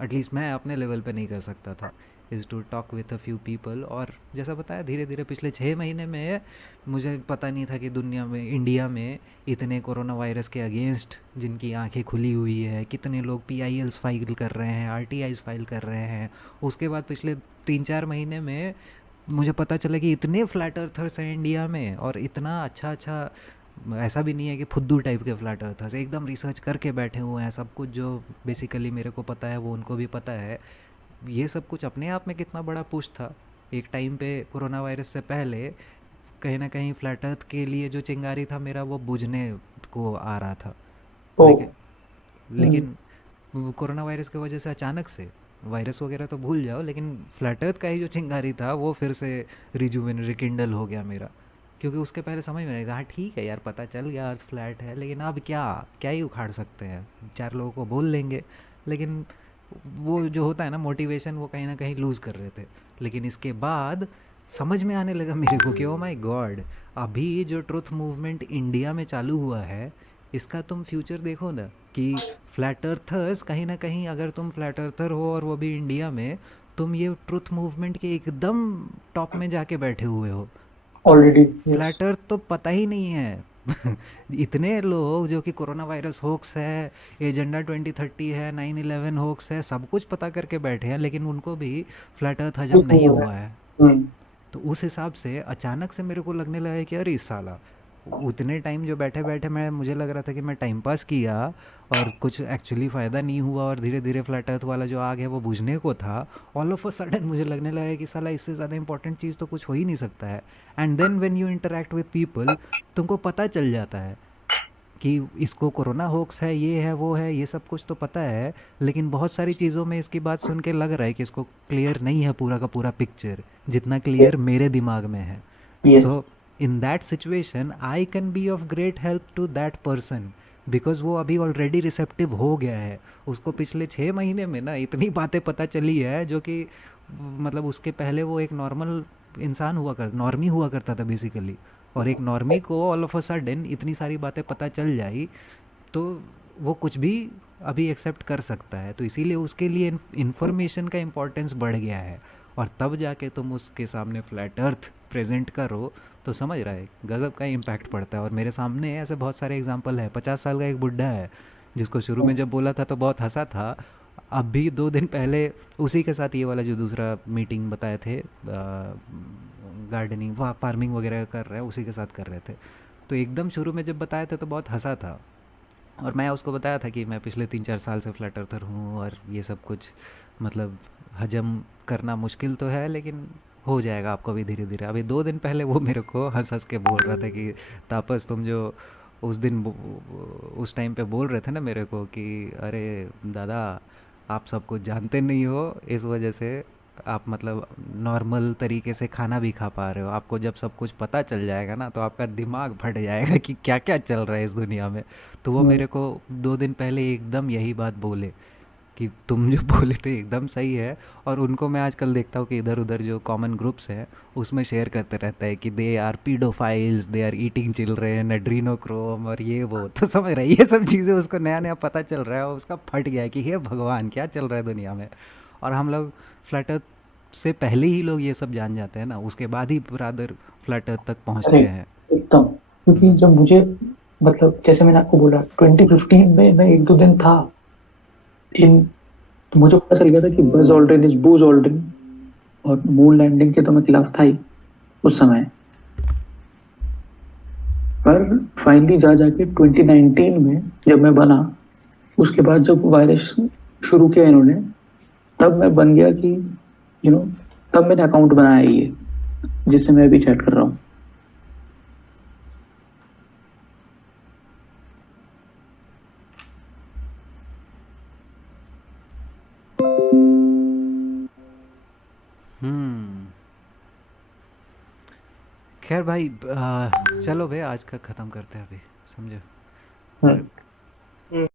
एटलीस्ट मैं अपने लेवल पे नहीं कर सकता था, is to talk with a few people. और जैसा बताया, धीरे धीरे पिछले 6 महीने में मुझे पता नहीं था कि दुनिया में, इंडिया में इतने कोरोना वायरस के अगेंस्ट जिनकी आंखें खुली हुई है, कितने लोग PILs फाइल कर रहे हैं, RTIs फाइल कर रहे हैं। उसके बाद पिछले 3-4 महीने में मुझे पता चला कि इतने फ्लैट अर्थर्स हैं इंडिया में, और इतना अच्छा अच्छा, ऐसा भी नहीं है कि फुद्दू टाइप के फ्लैट अर्थर्स, एकदम रिसर्च करके बैठे हुए हैं, सब कुछ जो बेसिकली मेरे को पता है वो उनको भी पता है। ये सब कुछ अपने आप में कितना बड़ा पुश था। एक टाइम पे कोरोना वायरस से पहले कहीं ना कहीं फ्लैट अर्थ के लिए जो चिंगारी था मेरा, वो बुझने को आ रहा था। ओ, लेकिन हम्म, लेकिन कोरोना वायरस की वजह से अचानक से, वायरस वगैरह तो भूल जाओ, लेकिन फ्लैट अर्थ का ही जो चिंगारी था वो फिर से रिजुविन रिकिंडल हो गया मेरा। क्योंकि उसके पहले समझ में नहीं था, हाँ ठीक है यार, पता चल गया अर्थ फ्लैट है, लेकिन अब क्या क्या ही उखाड़ सकते हैं, 4 लोगों को बोल लेंगे। लेकिन वो जो होता है ना मोटिवेशन, वो कहीं ना कहीं लूज़ कर रहे थे। लेकिन इसके बाद समझ में आने लगा मेरे को कि ओ माय गॉड, अभी जो ट्रुथ मूवमेंट इंडिया में चालू हुआ है, इसका तुम फ्यूचर देखो ना, कि फ्लैट अर्थर्स कहीं ना कहीं, अगर तुम फ्लैट अर्थर हो और वो भी इंडिया में, तुम ये ट्रुथ मूवमेंट के एकदम टॉप में जाके बैठे हुए हो। Already, yes. फ्लैट अर्थ तो पता ही नहीं है। इतने लोग जो कि कोरोना वायरस होक्स है, एजेंडा 2030 है, 9/11 होक्स है, सब कुछ पता करके बैठे हैं, लेकिन उनको भी फ्लैट अर्थ हजम नहीं नहीं हो रहा हुआ है। है। हम्म, तो उस हिसाब से अचानक से मेरे को लगने लगा कि अरे साला, उतने टाइम जो बैठे बैठे मैं, मुझे लग रहा था कि मैं टाइम पास किया और कुछ एक्चुअली फ़ायदा नहीं हुआ, और धीरे धीरे फ्लैट अर्थ वाला जो आग है वो बुझने को था। ऑल ऑफ अ सडन मुझे लगने लगा कि साला इससे ज़्यादा इंपॉर्टेंट चीज़ तो कुछ हो ही नहीं सकता है। And then when you interact with people, तुमको पता चल जाता है कि इसको कोरोना होक्स है, ये है, वो है, ये सब कुछ तो पता है, लेकिन बहुत सारी चीज़ों में इसकी बात सुन के लग रहा है कि इसको क्लियर नहीं है पूरा का पूरा पिक्चर, जितना क्लियर यस मेरे दिमाग में है। Yes so in that situation I can be of great help to that person, because वो अभी ऑलरेडी रिसेप्टिव हो गया है। उसको पिछले 6 महीने में ना इतनी बातें पता चली है जो कि मतलब उसके पहले वो एक नॉर्मल इंसान हुआ कर नॉर्मी हुआ करता था बेसिकली, और एक नॉर्मी को ऑल ऑफ अ सडन इतनी सारी बातें पता चल जाई तो वो कुछ भी अभी एक्सेप्ट कर सकता है। तो इसीलिए उसके लिए इन्फॉर्मेशन का इम्पोर्टेंस बढ़ गया है, और तब जाके तुम उसके सामने फ्लैट अर्थ प्रेजेंट करो तो समझ रहा है गज़ब का इम्पैक्ट पड़ता है। और मेरे सामने ऐसे बहुत सारे एग्जांपल है। 50 साल का एक बुड्ढा है जिसको शुरू में जब बोला था तो बहुत हंसा था। अभी 2 दिन पहले उसी के साथ ये वाला जो दूसरा मीटिंग बताए थे, गार्डनिंग फार्मिंग वगैरह कर रहे हैं, उसी के साथ कर रहे थे। तो एकदम शुरू में जब बताए थे तो बहुत हंसा था, और मैं उसको बताया था कि मैं पिछले 3-4 साल से फ्लैट अर्थर हूँ, और ये सब कुछ मतलब हजम करना मुश्किल तो है लेकिन हो जाएगा आपको भी धीरे धीरे। अभी 2 दिन पहले वो मेरे को हंस हंस के बोल रहा था कि तापस तुम जो उस दिन उस टाइम पे बोल रहे थे ना मेरे को कि अरे दादा आप सब कुछ जानते नहीं हो, इस वजह से आप मतलब नॉर्मल तरीके से खाना भी खा पा रहे हो, आपको जब सब कुछ पता चल जाएगा ना तो आपका दिमाग फट जाएगा कि क्या क्या चल रहा है इस दुनिया में। तो वो मेरे को 2 दिन पहले एकदम यही बात बोले कि तुम जो बोले थे एकदम सही है। और उनको मैं आजकल देखता हूँ कि इधर उधर जो कॉमन ग्रुप्स हैं उसमें शेयर करते रहता है कि they are paedophiles, they are eating children, adrenochrome और ये वो। तो समझ रहा है ये सब चीज़ें उसको नया नया पता चल रहा है, और उसका फट गया है कि हे भगवान क्या चल रहा है दुनिया में। और हम लोग फ्लैट अर्थ से पहले ही लोग ये सब जान जाते हैं ना, उसके बाद ही ब्रादर फ्लैट अर्थ तक पहुँचते करेक्ट हैं। एकदम। क्योंकि जब मुझे मतलब जैसे मैंने आपको बोला 2015 में मैं एक दो दिन था इन, तो मुझे पता चल गया था कि बज ऑल्ड्रिन इज बूज ऑल्ड्रिन, और मून लैंडिंग के तो मैं खिलाफ था ही उस समय। पर फाइनली जा जाके 2019 में जब मैं बना, उसके बाद जब वायरस शुरू किया इन्होंने, तब मैं बन गया कि तब मैंने अकाउंट बनाया ये जिससे मैं अभी चैट कर रहा हूँ। हम्म। खैर भाई चलो भाई आज का ख़त्म करते हैं अभी, समझो। पर हम्म।